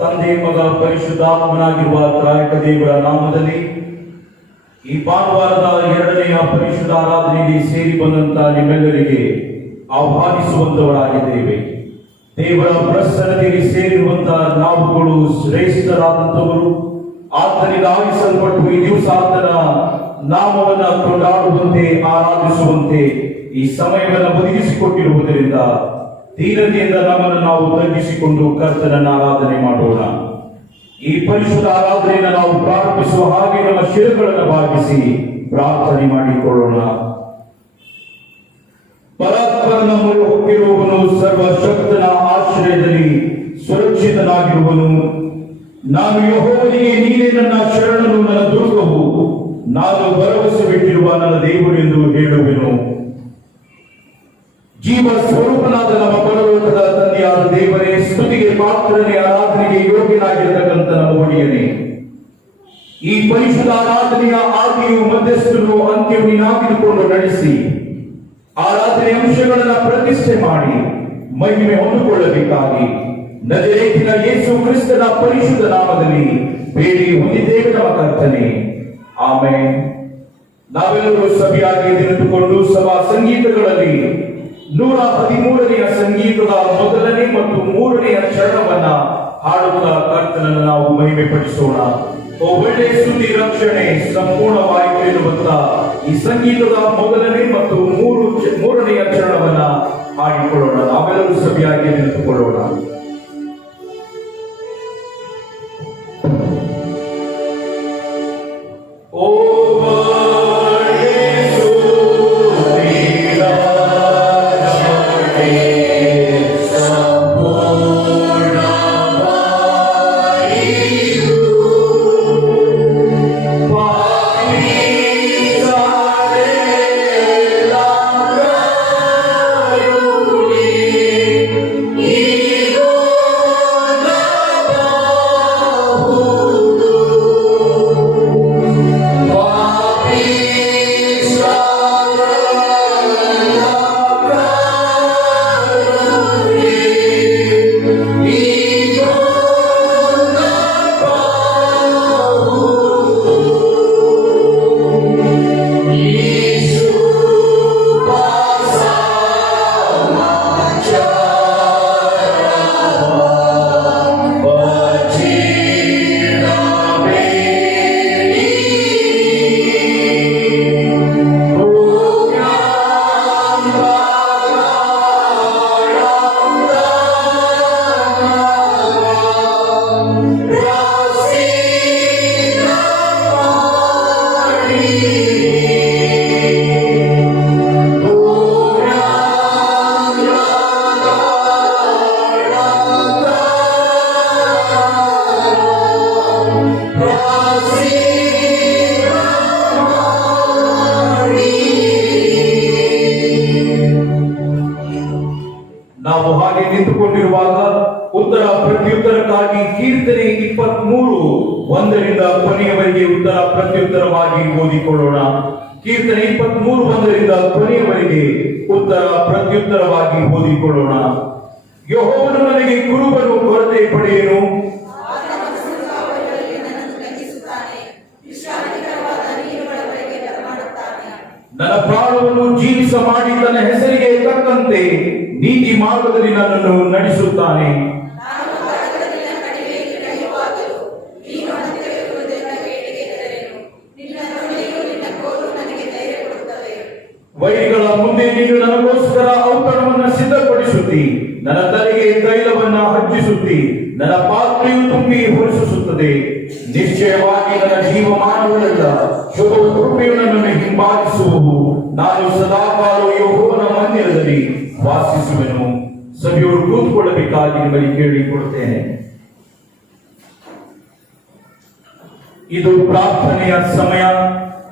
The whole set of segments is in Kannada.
ತಂದೆ ಮಗ ಪರಿಶುದ್ಧಾತ್ಮನಾಗಿರುವ ತ್ರಾಯಕ ದೇವರ ನಾಮದಲ್ಲಿ ಈ ಭಾನುವಾರದ ಎರಡನೆಯ ಪರಿಶುದ್ಧ ಆರಾಧನೆಗೆ ಸೇರಿ ಬಂದಂತ ನಿಮ್ಮೆಲ್ಲರಿಗೆ ಆಹ್ವಾನಿಸುವಂತವರಾಗಿದ್ದೇವೆ. ದೇವರ ಪ್ರಸನ್ನತೆಗೆ ಸೇರಿರುವಂತಹ ನಾವುಗಳು ಶ್ರೇಷ್ಠರಾದಂಥವರು, ಆತನಿಗೆ ಆರಿಸಲ್ಪಟ್ಟು ಈ ದಿವಸ ಆತನ ನಾಮವನ್ನು ಕೊಂಡಾಡುವಂತೆ ಆರಾಧಿಸುವಂತೆ ಈ ಸಮಯವನ್ನು ಒದಗಿಸಿಕೊಟ್ಟಿರುವುದರಿಂದ ದೀನತೆಯಿಂದ ನಮ್ಮನ್ನು ನಾವು ತಗ್ಗಿಸಿಕೊಂಡು ಕರ್ತನನ್ನು ಆರಾಧನೆ ಮಾಡೋಣ. ಈ ಪರಿಶುದ್ಧ ಆರಾಧನೆಯನ್ನು ನಾವು ಪ್ರಾರಂಭಿಸುವ ಹಾಗೆ ನಮ್ಮ ಶಿರಗಳನ್ನು ಭಾಗಿಸಿ ಪ್ರಾರ್ಥನೆ ಮಾಡಿಕೊಳ್ಳೋಣ. ಪರಾತ್ಪರನ ಮೊರೆ ಹೊಕ್ಕಿರುವವನು, ಸರ್ವಶಕ್ತನ ಆಶ್ರಯದಲ್ಲಿ ಸುರಕ್ಷಿತನಾಗಿರುವನು. ನಾನು ಯೆಹೋವನಿಗೆ, ನೀನೇ ನನ್ನ ಶರಣನು, ನನ್ನ ದುರ್ಗವು, ನಾನು ಭರವಸೆ ಬಿಟ್ಟಿರುವ ನನ್ನ ದೇವರು ಎಂದು ಹೇಳುವೆನು. ಜೀವ ಸ್ವರೂಪನಾದ ನಮ್ಮ ಪರಲೋಕದ ತಂದೆಯಾದ ದೇವರೇ, ಸ್ತುತಿಗೆ ಪಾತ್ರನೇ, ಆರಾಧನೆಗೆ ಯೋಗ್ಯನಾಗಿರತಕ್ಕಂಥ ನಮ್ಮ ಒಡೆಯನೇ, ಈ ಪರಿಶುದ್ಧ ಆರಾಧನೆಯ ಆದಿಯು ಮಧ್ಯಸ್ಥನು ಅಂತ್ಯವು ನೀನಾಗಿದುಕೊಂಡು ನಡೆಸಿ ಆರಾಧನೆ ಅಂಶಗಳನ್ನು ಪ್ರತಿಷ್ಠೆ ಮಾಡಿ ಮಹಿಮೆ ಹೊಂದಿಕೊಳ್ಳಬೇಕಾಗಿ ನಜರೇತಿನ ಯೇಸು ಕ್ರಿಸ್ತನ ಪರಿಶುದ್ಧ ನಾಮದಲ್ಲಿ ಬೇಡಿ ಹೊಂದಿದ್ದೇವೆ ನಮ್ಮ ಕರ್ತನೆ, ಆಮೆನ್. ನಾವೆಲ್ಲರೂ ಸಭೆಯಾಗಿ ನಿಂತುಕೊಂಡು ಸಭಾ ಸಂಗೀತಗಳಲ್ಲಿ 113ನೆಯ ಸಂಗೀತದ ಮೊದಲನೇ ಮತ್ತು 3ನೆಯ ಚರಣವನ್ನ ಹಾಡುತ್ತಾ ಕರ್ತನನ್ನು ನಾವು ಮಹಿಮೆ ಪಡಿಸೋಣ. ಒಳ್ಳೆ ಸ್ತುತಿ ರಕ್ಷಣೆ ಸಂಪೂರ್ಣವಾಯಿತು ಎನ್ನುವಂತ ಈ ಸಂಗೀತದ ಮೊದಲನೇ ಮತ್ತು 3ನೆಯ ಚರಣವನ್ನ ಹಾಡಿಕೊಳ್ಳೋಣ. ನಾವೆಲ್ಲರೂ ಸಭೆಯಾಗಿ ನಿಂತುಕೊಳ್ಳೋಣ. ನಾವು ಹಾಗೆ ನಿಂತುಕೊಂಡಿರುವಾಗ ಉತ್ತರ ಪ್ರತ್ಯುತ್ತರಕ್ಕಾಗಿ ಕೀರ್ತನೆ 23 1ರಿಂದ ಕೊನೆಯವರೆಗೆ ಉತ್ತರ ಪ್ರತ್ಯುತ್ತರವಾಗಿ ಓದಿಕೊಳ್ಳೋಣ. ಕೀರ್ತನೆ 23 1ರಿಂದ ಕೊನೆಯವರೆಗೆ ಉತ್ತರ ಪ್ರತ್ಯುತ್ತರವಾಗಿ ಓದಿಕೊಳ್ಳೋಣ. ಯೆಹೋವನು ನನಗೆ ಕುರುಬನು, ಕೊರತೆ ಪಡೆಯನು. ನನ್ನ ಪ್ರಾಣವನ್ನು ಜೀವಿಸ ಮಾಡಿ ತನ್ನ ಹೆಸರಿಗೆ ತಕ್ಕಂತೆ ನೀತಿ ಮಾರ್ಗದಲ್ಲಿ ನನ್ನನ್ನು ನಡೆಸುತ್ತಾನೆ. ವೈರಿಗಳ ಮುಂದೆ ನೀನು ನನಗೋಸ್ಕರ ಔತಣವನ್ನು ಸಿದ್ಧಪಡಿಸುತ್ತಿ, ನನ್ನ ತಲೆಗೆ ತೈಲವನ್ನ ಹಚ್ಚಿಸುತ್ತಿ, ನನ್ನ ಪಾತ್ರೆಯು ತುಂಬಿ ಹೊರಿಸುತ್ತದೆ. ನಿಶ್ಚಯವಾಗಿ ನನ್ನ ಜೀವಮಾನಗಳೆಲ್ಲ ಶುಭ ಕೃಪೆಯು ನನ್ನನ್ನು ಹಿಂಬಾಲಿಸುವವು. ನಾನು ಸದಾಕಾಲ ಯೆಹೋವನ ಮಂದಿರದಲ್ಲಿ ವಾಸಿಸುವೆನು. ಸಭೆಯವರು ಕೂತ್ಕೊಳ್ಳಬೇಕಾಗಿ ನಿಮ್ಮಲ್ಲಿ ಕೇಳಿಕೊಡುತ್ತೇನೆ. ಇದು ಪ್ರಾರ್ಥನೆಯ ಸಮಯ.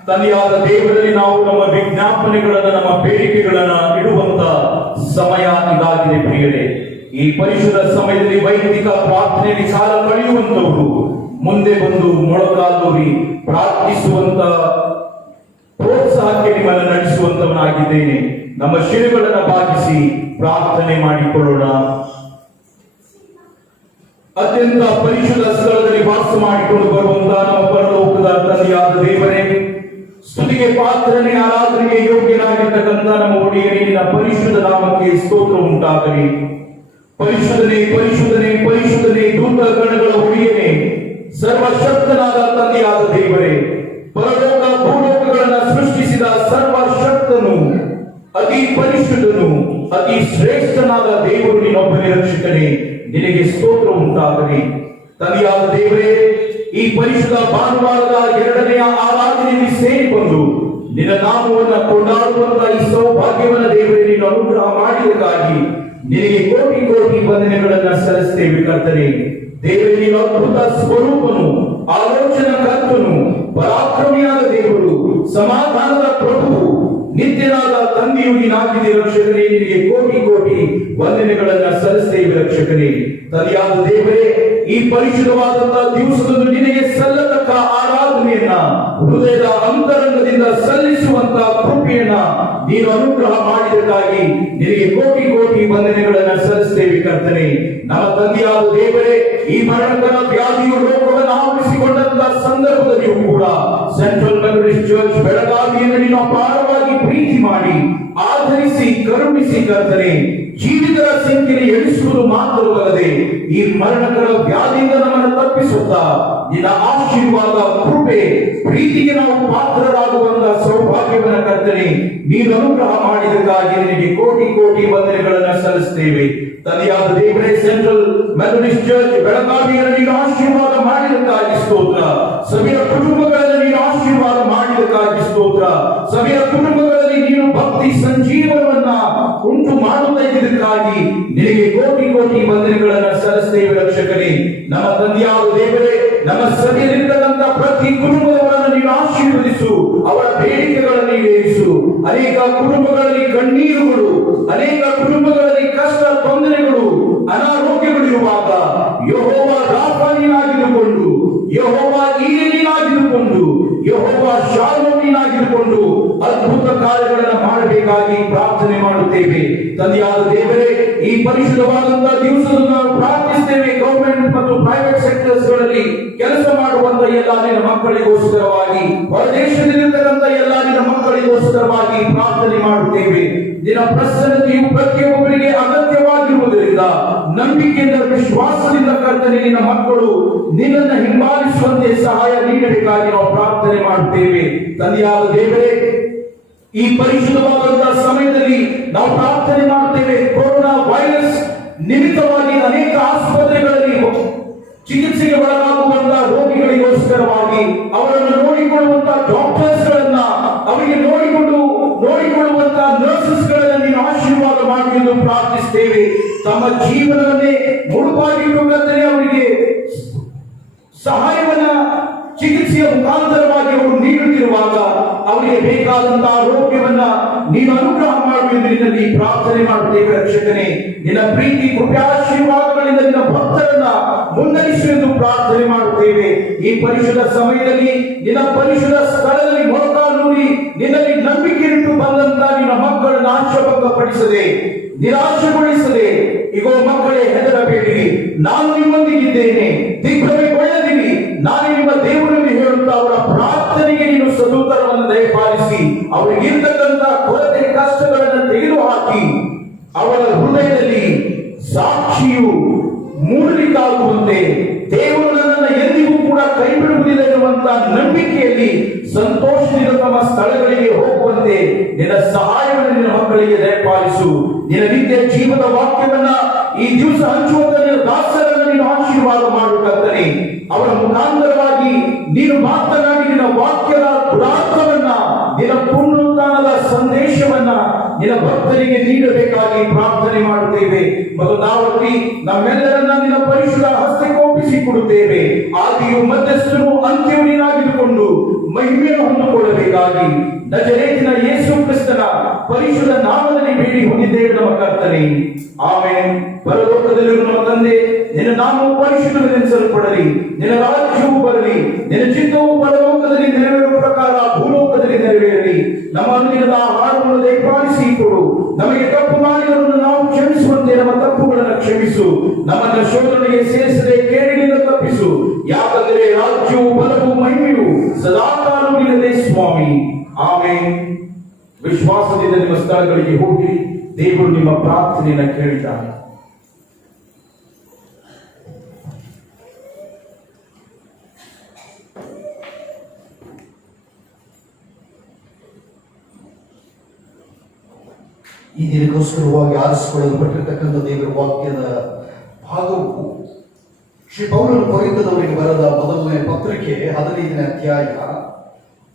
ತಂದೆಯಾದ ದೇವರಲ್ಲಿ ನಾವು ನಮ್ಮ ವಿಜ್ಞಾಪನೆಗಳನ್ನು, ನಮ್ಮ ಬೇಡಿಕೆಗಳನ್ನ ಇಡುವಂತ ಸಮಯ ಇದಾಗಿದೆ ಪ್ರಿಯರೇ. ಈ ಪರಿಶುದ್ಧ ಸಮಯದಲ್ಲಿ ವೈಯಕ್ತಿಕ ಪ್ರಾರ್ಥನೆಯಲ್ಲಿ ಕಾಲ ಕಳೆಯುವಂತವರು ಮುಂದೆ ಬಂದು ಮೊಳಕಾಲೂರಿ ಪ್ರಾರ್ಥಿಸುವಂತ ಪ್ರೋತ್ಸಾಹಕ್ಕೆ ನಿಮ್ಮನ್ನು ನಡೆಸುವಂತವನಾಗಿದ್ದೇನೆ. ನಮ್ಮ ಶಿರಗಳನ್ನು ಭಾಗಿಸಿ ಪ್ರಾರ್ಥನೆ ಮಾಡಿಕೊಳ್ಳೋಣ. ಅತ್ಯಂತ ಪರಿಶುದ್ಧ ಸ್ಥಳದಲ್ಲಿ ವಾಸ ಮಾಡಿಕೊಂಡು ಬರುವಂತಹ ನಮ್ಮ ಪರಲೋಕದ ತಂದೆಯಾದ ದೇವರೇ, ಸ್ತುತಿಗೆ ಪಾತ್ರನೇ, ಆರಾಧನೆಗೆ ಯೋಗ್ಯನಾಗಿರ್ತಕ್ಕಂಥ ನಮ್ಮ ಒಡೆಯನೇ, ನಿನ್ನ ಪರಿಶುದ್ಧ ನಾಮಕ್ಕೆ ಸ್ತೋತ್ರ ಉಂಟಾಗಲಿ. ಪರಿಶುದ್ಧನೇ, ಪರಿಶುದ್ಧನೇ, ಪರಿಶುದ್ಧನೇ, ದೂತ ಗಣಗಳ ಒಡೆಯನೇ, ಸರ್ವಶಕ್ತನಾದ ತಂದೆಯಾದ ದೇವರೇ, ಪರಲೋಕ ಭೂಲೋಕಗಳನ್ನ ಸೃಷ್ಟಿಸಿದ ಸರ್ವಶಕ್ತನು, ಅತಿ ಪರಿಶುದ್ಧನು, ಅತಿ ಶ್ರೇಷ್ಠನಾದ ದೇವರು ನೀನೊಬ್ಬನೇ ರಕ್ಷಕನೇ, ನಿನಗೆ ಸ್ತೋತ್ರ ಉಂಟಾಗಲಿ. ತಂದೆಯಾದ ದೇವರೇ, ಈ ಪರಿಶುದ್ಧ ಭಾನುವಾರದ ಎರಡನೆಯ ಆರಾಧನೆಯಲ್ಲಿ ಸೇರಿ ಬಂದು ನಿನ್ನ ನಾಮವನ್ನ ಕೊಂಡಾಡುವಂತಹ ಈ ಸೌಭಾಗ್ಯವನ್ನ ದೇವರೇ ನೀನು ಅನುಗ್ರಹ ಮಾಡಿದಕ್ಕಾಗಿ ನಿನಗೆ ಕೋಟಿ ಕೋಟಿ ವಂದನೆಗಳನ್ನ ಸಲ್ಲಿಸ್ತೇವೆ ಕರ್ತನೇ. ದೇವರೇ, ನೀನು ಅದ್ಭುತ ಸ್ವರೂಪನು, ಆಲೋಚನಾ ಕರ್ತನು, ಪರಾಕ್ರಮಿಯಾದ ದೇವರು, ಸಮಾಧಾನದ ಪ್ರಭು, ನಿತ್ಯನಾದ ತಂದೆಯು ನೀನಾಗಿದೆ ರಕ್ಷಕನೇ. ನಿನಗೆ ಕೋಟಿ ಕೋಟಿ ವಂದನೆಗಳನ್ನ ಸಲ್ಲಿಸ್ತೇವೆ ರಕ್ಷಕನೇ. ತಂದೆಯಾದ ದೇವರೇ, ಈ ಪರಿಶುದ್ಧವಾದಂತಹ ದಿವಸದಂದು ನಿನಗೆ ಸಲ್ಲತಕ್ಕ ಆರಾಧನೆಯನ್ನ ಹೃದಯದ ಅಂತರಂಗದಿಂದ ಸಲ್ಲಿಸುವಂತಹ ಕೃಪೆಯನ್ನ ನೀನು ಅನುಗ್ರಹ ಮಾಡಿದಕ್ಕಾಗಿ ನಿನಗೆ ಕೋಟಿ ಕೋಟಿ ವಂದನೆಗಳನ್ನ ಸಲ್ಲಿಸ್ತೇವೆ ಕರ್ತನೆ. ನಮ್ಮ ತಂದೆಯಾದ ದೇವರೇ, ಈ ಮರಣಕರ ವ್ಯಾಧಿಯು ಲೋಕವನ್ನು ಆವರಿಸಿಕೊಂಡಂತಹ ಸಂದರ್ಭದಲ್ಲಿಯೂ ಕೂಡ ಸೆಂಟ್ರಲ್ ಮೆಥಡಿಸ್ಟ್ ಚರ್ಚ್ ಬೆಳಗಾವಿಯನ್ನು ನೀನು ಅಪಾರವಾಗಿ ಪ್ರೀತಿ ಮಾಡಿ ಆಧರಿಸಿ ಕರುಣಿಸಿ ಕರ್ತನೆ. ಜೀವಿತರ ಸಂಖ್ಯೆಯನ್ನು ಎಣಿಸುವುದು ಮಾತ್ರವಲ್ಲದೆ ಈ ಮರಣಕರ ವ್ಯಾಧಿಯಿಂದ ನಮ್ಮನ್ನು ತಪ್ಪಿಸುತ್ತಾ ನಿನ್ನ ಆಶೀರ್ವಾದ, ಕೃಪೆ, ಪ್ರೀತಿಗೆ ನಾವು ಪಾತ್ರರಾಗುವಂತಹ ಸೌಭಾಗ್ಯವನ್ನು ಕರ್ತನೆ ನೀನು ಅನುಗ್ರಹ ಮಾಡಿದಕ್ಕಾಗಿ ನಿನಗೆ ಕೋಟಿ ಕೋಟಿ ವಂದನೆಗಳನ್ನ ಸಲ್ಲಿಸ್ತೇವೆ. ತಂದೆಯಾದ ದೇವರೇ, ಸೆಂಟ್ರಲ್ ಮೆಥಡಿಸ್ಟ್ ಚರ್ಚ್ ಬೆಳಗಾವಿಯನ್ನು ನೀನು ಆಶೀರ್ವಾದ ಮಾಡಿದಕ್ಕಾಗಿ ಸ್ತೋತ್ರ. ಸಭೆಯ ಕುಟುಂಬಗಳಲ್ಲಿ ನೀನು ಆಶೀರ್ವಾದ ಮಾಡಿದಕ್ಕಾಗಿ ಸ್ತೋತ್ರ. ಸಭೆಯ ಕುಟುಂಬಗಳಲ್ಲಿ ನೀನು ಭಕ್ತಿ ಸಂಜೀವನವನ್ನ ಉಂಟು ಮಾಡುತ್ತಾ ಇದ್ದಕ್ಕಾಗಿ ನಿನಗೆ ಕೋಟಿ ಕೋಟಿ ವಂದನೆಗಳನ್ನ ಸಲ್ಲಿಸ್ತೇವೆ ರಕ್ಷಕನೇ. ನಮ್ಮ ತಂದೆಯಾದ ದೇವರೇ, ನಮ್ಮ ಸಭೆಯಲ್ಲಿರ್ತಕ್ಕಂಥ ಪ್ರತಿ ಕುಟುಂಬದವರನ್ನು ನೀನು ಆಶೀರ್ವದಿಸು, ಅವರ ಬೇಡಿಕೆಗಳನ್ನು ಈಡೇರಿಸು. ಅನೇಕ ಕುಟುಂಬಗಳಲ್ಲಿ ಕಣ್ಣೀರುಗಳು, ಅನೇಕ ಕುಟುಂಬಗಳಲ್ಲಿ ಕಷ್ಟ, ತೊಂದರೆಗಳು, ಅನಾರೋಗ್ಯಗಳು ಇರುವಾಗ ಯೆಹೋವ ರಾಫಾ ನೀನಾಗಿದ್ದುಕೊಂಡು, ಯೆಹೋವ ಈರೆ ನೀನಾಗಿದ್ದುಕೊಂಡು, ಯೆಹೋವ ಶಾಲೋಮ್ ನೀನಾಗಿದ್ದುಕೊಂಡು ಅದ್ಭುತ ಕಾರ್ಯಗಳನ್ನು ಮಾಡಬೇಕಾಗಿ ಪ್ರಾರ್ಥನೆ ಮಾಡುತ್ತೇವೆ. ತಂದೆಯಾದ ದೇವರೇ, ಈ ಪರಿಶುದ್ಧವಾದಂತಹ ದಿವಸದಲ್ಲಿ ನಾವು ಪ್ರಾರ್ಥಿಸ್ತೇವೆ. ಗವರ್ಮೆಂಟ್ ಮತ್ತು ಪ್ರೈವೇಟ್ ಸೆಕ್ಟರ್ಸ್ ಗಳಲ್ಲಿ ಕೆಲಸ ಮಾಡುವಂತ ಎಲ್ಲ ನಿನ್ನ ಮಕ್ಕಳಿಗೋಸ್ಕರವಾಗಿ, ಹೊರದೇಶದಲ್ಲಿರ್ತಕ್ಕಂಥ ಎಲ್ಲ ನಿನ್ನ ಮಕ್ಕಳಿಗೋಸ್ಕರವಾಗಿ ಪ್ರಾರ್ಥನೆ ಮಾಡುತ್ತೇವೆ. ನಿನ್ನ ಪ್ರಸನ್ನತೆಯು ಪ್ರತಿಯೊಬ್ಬರಿಗೆ ಅಗತ್ಯವಾಗಿರುವುದರಿಂದ ನಂಬಿಕೆಯಿಂದ, ವಿಶ್ವಾಸದಿಂದ ಕರ್ತನೆ ನಿನ್ನ ಮಕ್ಕಳು ನಿನ್ನನ್ನು ಹಿಂಬಾಲಿಸುವಂತೆ ಸಹಾಯ ನೀಡಬೇಕಾಗಿ ನಾವು ಪ್ರಾರ್ಥನೆ ಮಾಡುತ್ತೇವೆ. ತಂದೆಯಾದ ದೇವರೇ, ಈ ಪರಿಶುದ್ಧವಾದಂತಹ ಸಮಯದಲ್ಲಿ ನಾವು ಪ್ರಾರ್ಥನೆ ಮಾಡುತ್ತೇವೆ. ಕೊರೋನಾ ವೈರಸ್ ನಿಮಿತ್ತವಾಗಿ ಅನೇಕ ಆಸ್ಪತ್ರೆಗಳಲ್ಲಿ ಚಿಕಿತ್ಸೆಗೆ ಒಳಗಾಗುವಂತಹ ರೋಗಿಗಳಿಗೋಸ್ಕರವಾಗಿ, ಅವರನ್ನು ನೋಡಿಕೊಳ್ಳುವಂತಹ ಡಾಕ್ಟರ್ಸ್ ಗಳನ್ನ, ಅವರಿಗೆ ನೋಡಿಕೊಳ್ಳುವಂತಹ ನರ್ಸಸ್ ಗಳನ್ನ ನೀನು ಆಶೀರ್ವಾದ ಮಾಡಿ ಎಂದು ಪ್ರಾರ್ಥಿಸ್ತೇವೆ. ತಮ್ಮ ಜೀವನವನ್ನೇ ಮುಡುಪಾಗಿಟ್ಟುಕೊಂಡರೆ ಅವರಿಗೆ ಸಹಾಯವನ್ನ ಚಿಕಿತ್ಸೆಯ ಮುಖಾಂತರವಾಗಿ ಅವರು ನೀಡುತ್ತಿರುವಾಗ ಅವರಿಗೆ ಬೇಕಾದಂತಹ ಆರೋಗ್ಯವನ್ನ ನೀನು ಅನುಗ್ರಹ ಮಾಡುವುದು ನಿನ್ನಲ್ಲಿ ಪ್ರಾರ್ಥನೆ ಮಾಡುತ್ತೇವೆ ರಕ್ಷಕನೇ. ನಿನ್ನ ಪ್ರೀತಿ, ಕೃಪಾಶೀರ್ವಾದಗಳಿಂದ ನಿನ್ನ ಭಕ್ತರನ್ನ ಮುನ್ನಡೆಸು ಎಂದು ಪ್ರಾರ್ಥನೆ ಮಾಡುತ್ತೇವೆ. ಈ ಪರಿಶುದ್ಧ ಸಮಯದಲ್ಲಿ ನಿನ್ನ ಪರಿಶುದ್ಧ ಸ್ಥಳದಲ್ಲಿ ಮೊಳಕಾಲೂರಿ ನಿನ್ನಲ್ಲಿ ನಂಬಿಕೆ ಇಟ್ಟು ಬಂದಂತಹ ನಿನ್ನ ಮಕ್ಕಳನ್ನು ಆಶಾಭಂಗಪಡಿಸದೆ, ನಿರಾಶೆಗೊಳಿಸದೆ, ಇಗೋ ಮಕ್ಕಳೇ ಹೆದರಬೇಡಿ, ನಾನು ನಿಮ್ಮೊಂದಿಗಿದ್ದೇನೆ, ದಿಗ್ಭ್ರಮೆಗೊಳ್ಳದಿರಿ, ನಾನು ನಿಮ್ಮ ದೇವರಲ್ಲಿ ಹೇಳುತ್ತಾ ಅವರ ಪ್ರಾರ್ಥನೆಗೆ ನೀನು ಸದುತ್ತರವನ್ನು ದಯಪಾಲಿಸಿ ಅವರಿಗೆ ಇರ್ತಕ್ಕಂಥ ಕೊರತೆ, ಕಷ್ಟಗಳನ್ನು ತೆಗೆದುಹಾಕಿ ಅವರ ಹೃದಯದಲ್ಲಿ ಸಾಕ್ಷಿಯು ಮೂಡಲಿಕ್ಕಾಗುವಂತೆ, ದೇವರು ನನ್ನನ್ನು ಎಂದಿಗೂ ಕೂಡ ಕೈ ಬಿಡುವುದಿಲ್ಲ ಎನ್ನುವಂತಹ ನಂಬಿಕೆಯಲ್ಲಿ ಸಂತೋಷದಿಂದ ತಮ್ಮ ಸ್ಥಳಗಳಿಗೆ ಹೋಗುವಂತೆ ನಿನ್ನ ಸಹಾಯವನ್ನು ನಿನ್ನ ಮಕ್ಕಳಿಗೆ ದಯಪಾಲಿಸು. ನಿನ್ನ ನಿತ್ಯ ಜೀವದ ವಾಕ್ಯವನ್ನ ಈ ದಿವಸ ಹಂಚುವಂತ ನಿನ್ನ ದಾಸರನ್ನು ನೀನು ಆಶೀರ್ವಾದ ಮಾಡುತ್ತಂತಾನೆ. ಅವರ ಮುಖಾಂತರವಾಗಿ ನೀನು ಮಾತನಾಡಿ ನಿನ್ನ ವಾಕ್ಯದ ಪುರಾತ್ಮವನ್ನ, ನಿನ್ನ ಪುನರುತ್ಥಾನದ ಸಂದೇಶವನ್ನ ನಿನ್ನ ಭಕ್ತರಿಗೆ ನೀಡಬೇಕಾಗಿ ಪ್ರಾರ್ಥನೆ ಮಾಡುತ್ತೇವೆ. ಮತ್ತು ನಾವಲ್ಲಿ ನಮ್ಮೆಲ್ಲರನ್ನ ನಿನ್ನ ಪರಿಶುದ್ಧ ಹಸ್ತಕ್ಕೆ ಒಪ್ಪಿಸಿಕೊಡುತ್ತೇವೆ. ಆದಿಯು ಮಧ್ಯಸ್ಥನು ಅಂತ್ಯವು ನೀನಾಗಿದ್ದುಕೊಂಡು ಮಹಿಮೆಯನ್ನು ಹೊಂದಿಕೊಳ್ಳಬೇಕಾಗಿ ನಜರೇತಿನ ಯೇಸು ಕ್ರಿಸ್ತನ ಪರಿಶುದ್ಧ ನಾಮದಲ್ಲಿ ಬೇಡಿ ಹೊಂದಿದ್ದೇವೆ ನಮ್ಮ ಕರ್ತನೆ. ಆಮೆನ್. ಪರಲೋಕದಲ್ಲಿರುವ ನಮ್ಮ ತಂದೆ, ನಿನ್ನ ನಾಮವು ಪರಿಶುದ್ಧವೆನಿಸಲ್ಪಡಲಿ, ನಿನ್ನ ರಾಜ್ಯವು ಬರಲಿ, ನಿನ್ನ ಚಿತ್ತವು ಪರಲೋಕದಲ್ಲಿ ನೆರವೇರುವ ಪ್ರಕಾರ ಭೂಲೋಕದಲ್ಲಿ ನೆರವೇರಲಿ. ನಮ್ಮ ಅನುದಿನದ ಆಹಾರವನ್ನು ದಯಪಾಲಿಸಿ ಕೊಡು. ನಮಗೆ ತಪ್ಪು ಮಾಡಿದವರನ್ನು ನಾವು ಕ್ಷಮಿಸುವಂತೆ ನಮ್ಮ ತಪ್ಪುಗಳನ್ನು ಕ್ಷಮಿಸು. ನಮ್ಮನ್ನು ಶೋಧನೆಗೆ ಸೇರಿಸದೆ ಸ್ವಾಮಿ. ಆಮೇನ್. ವಿಶ್ವಾಸದಿಂದ ನಿಮ್ಮ ಸ್ಥಳಗಳಿಗೆ ಹೋಗಿ ದೇವರು ನಿಮ್ಮ ಪ್ರಾರ್ಥನೆಯನ್ನು ಕೇಳಿದ್ದಾನೆ. ಈ ದಿನಕ್ಕೋಸ್ಕರವಾಗಿ ಆರಿಸಿಕೊಳ್ಳಲ್ಪಟ್ಟಿರ್ತಕ್ಕಂಥ ದೇವರ ವಾಕ್ಯದ ಭಾಗವು ಶ್ರೀ ಪೌಲನು ಕೊರಿಂಥದವರಿಗೆ ಬರೆದ ಮೊದಲನೇ ಪತ್ರಿಕೆ 15ನೇ ಅಧ್ಯಾಯ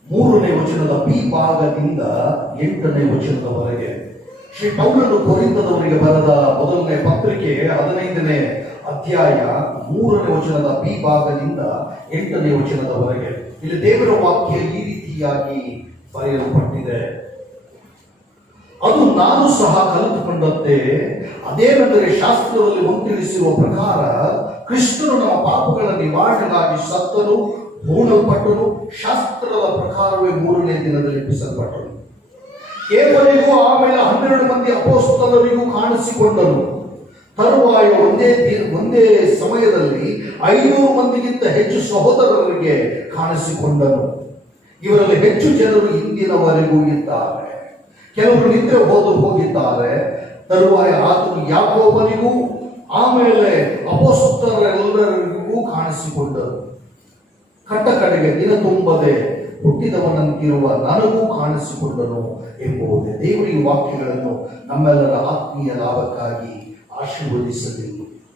3ನೇ ವಚನದ ಬಿ ಭಾಗದಿಂದ 8ನೇ ವಚನದವರೆಗೆ. ಶ್ರೀ ಪೌಲನು ಕೊರಿಂಥದವರಿಗೆ ಬರೆದ ಮೊದಲನೇ ಪತ್ರಿಕೆ 15ನೇ ಅಧ್ಯಾಯ 3ನೇ ವಚನದ ಬಿ ಭಾಗದಿಂದ 8ನೇ ವಚನದವರೆಗೆ. ಇಲ್ಲಿ ದೇವರ ವಾಕ್ಯ ಈ ರೀತಿಯಾಗಿ ಬರೆಯಲ್ಪಟ್ಟಿದೆ. ಅದು ನಾನು ಸಹ ಕಲಿತುಕೊಂಡಂತೆ, ಅದೇನೆಂದರೆ ಶಾಸ್ತ್ರದಲ್ಲಿ ಮುಂತಿಳಿಸಿರುವ ಪ್ರಕಾರ ಕ್ರಿಸ್ತನು ನಮ್ಮ ಪಾಪಗಳ ನಿವಾರಣೆಗಾಗಿ ಸತ್ತನು, ಹೂಣಲ್ಪಟ್ಟನು, ಶಾಸ್ತ್ರದ ಪ್ರಕಾರವೇ 3ನೇ ದಿನದಲ್ಲಿ ಎಬ್ಬಿಸಲ್ಪಟ್ಟನು. ಕೇವಲಿಗೂ ಆಮೇಲೆ 12 ಮಂದಿ ಅಪೊಸ್ತಲರಿಗೂ ಕಾಣಿಸಿಕೊಂಡನು. ತರುವಾಯ ಒಂದೇ ಸಮಯದಲ್ಲಿ 500 ಮಂದಿಗಿಂತ ಹೆಚ್ಚು ಸಹೋದರರಿಗೆ ಕಾಣಿಸಿಕೊಂಡನು. ಇವರಲ್ಲಿ ಹೆಚ್ಚು ಜನರು ಇಂದಿನವರೆಗೂ ಇದ್ದಾರೆ, ಕೆಲವರು ನಿದ್ರೆ ಹೋಗಿದ್ದಾರೆ. ತರುವಾಯ ಆತನು ಯಾಕೋಬನಿಗೂ ಆಮೇಲೆ ಅಪೊಸ್ತಲರೆಲ್ಲರಿಗೂ ಕಾಣಿಸಿಕೊಂಡರು. ಕಡೆಗೆ ದಿನ ತುಂಬದೆ ಹುಟ್ಟಿದವನಂತಿರುವ ನನಗೂ ಕಾಣಿಸಿಕೊಂಡನು ಎಂಬುದೇ. ದೇವರ ಈ ವಾಕ್ಯಗಳನ್ನು ನಮ್ಮೆಲ್ಲರ ಆತ್ಮೀಯ ಲಾಭಕ್ಕಾಗಿ ಆಶೀರ್ವದಿಸಲಿ.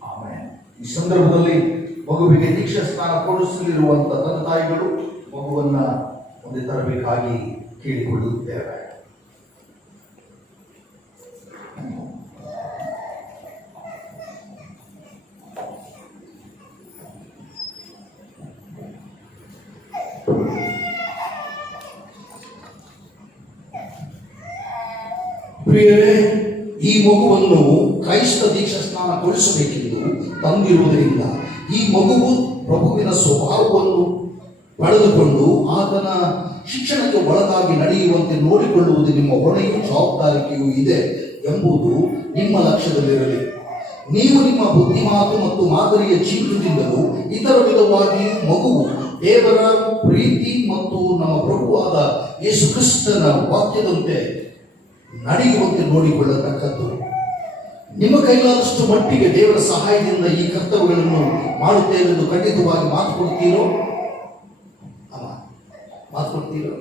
ಆಮೇಲೆ ಈ ಸಂದರ್ಭದಲ್ಲಿ ಮಗುವಿಗೆ ದೀಕ್ಷಾ ಸ್ನಾನ ಕೊಡಿಸಲಿರುವಂತಹ ತಂದೆ ತಾಯಿಗಳು ಮಗುವನ್ನ ಮುಂದೆ ತರಬೇಕಾಗಿ ಕೇಳಿಕೊಳ್ಳುತ್ತೇವೆ. ಪ್ರಿಯರೇ, ಈ ಮಗುವನ್ನು ಕ್ರೈಸ್ತ ದೀಕ್ಷಾ ಸ್ನಾನ ಕೊಡಿಸಬೇಕೆಂದು ತಂದಿರುವುದರಿಂದ ಈ ಮಗುವು ಪ್ರಭುವಿನ ಸ್ವಭಾವವನ್ನು ಪಡೆದುಕೊಂಡು ಆತನ ಶಿಕ್ಷಣಕ್ಕೆ ಒಳಗಾಗಿ ನಡೆಯುವಂತೆ ನೋಡಿಕೊಳ್ಳುವುದು ನಿಮ್ಮ ಹೊಣೆಯೂ ಜವಾಬ್ದಾರಿಕೆಯೂ ಇದೆ ಎಂಬುದು ನಿಮ್ಮ ಲಕ್ಷ್ಯದಲ್ಲಿರಲಿ. ನೀವು ನಿಮ್ಮ ಬುದ್ಧಿಮಾತು ಮತ್ತು ಮಾದರಿಯ ಜೀವಿತದಿಂದಲೂ ಇತರ ವಿಧವಾಗಿಯೂ ಮಗುವು ದೇವರ ಪ್ರೀತಿ ಮತ್ತು ನಮ್ಮ ಪ್ರಭುವಾದ ಯೇಸು ಕ್ರಿಸ್ತನ ವಾಕ್ಯದಂತೆ ನಡೆಯುವಂತೆ ನೋಡಿಕೊಳ್ಳತಕ್ಕದ್ದು. ನಿಮ್ಮ ಕೈಲಾದಷ್ಟು ಮಟ್ಟಿಗೆ ದೇವರ ಸಹಾಯದಿಂದ ಈ ಕರ್ತವ್ಯಗಳನ್ನು ಮಾಡುತ್ತೇವೆಂದು ಖಂಡಿತವಾಗಿ ಮಾತು ಕೊಡ್ತೀರೋ? ಮಾತು ಕೊಡ್ತೀರೋ?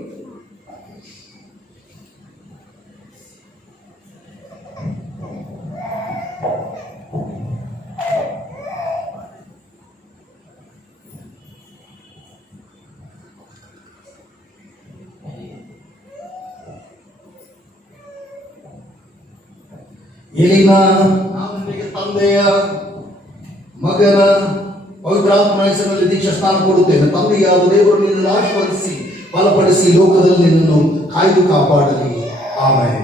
ಎಲಿನ ನಾನು ನಿನಗೆ ತಂದೆಯ ಮಗನ ಪವಿತ್ರಾತ್ಮ ಹೆಸರಿನಲ್ಲಿ ದೀಕ್ಷಾ ಸ್ನಾನ ಕೊಡುತ್ತೇನೆ. ತಂದೆಯಾದ ದೇವರು ನಿನ್ನನ್ನು ಆಶೀರ್ವದಿಸಿ ಬಲಪಡಿಸಿ ಲೋಕದಲ್ಲಿ ನಿನ್ನನ್ನು ಕಾಯ್ದು ಕಾಪಾಡಲಿ. ಆಮೆನ್.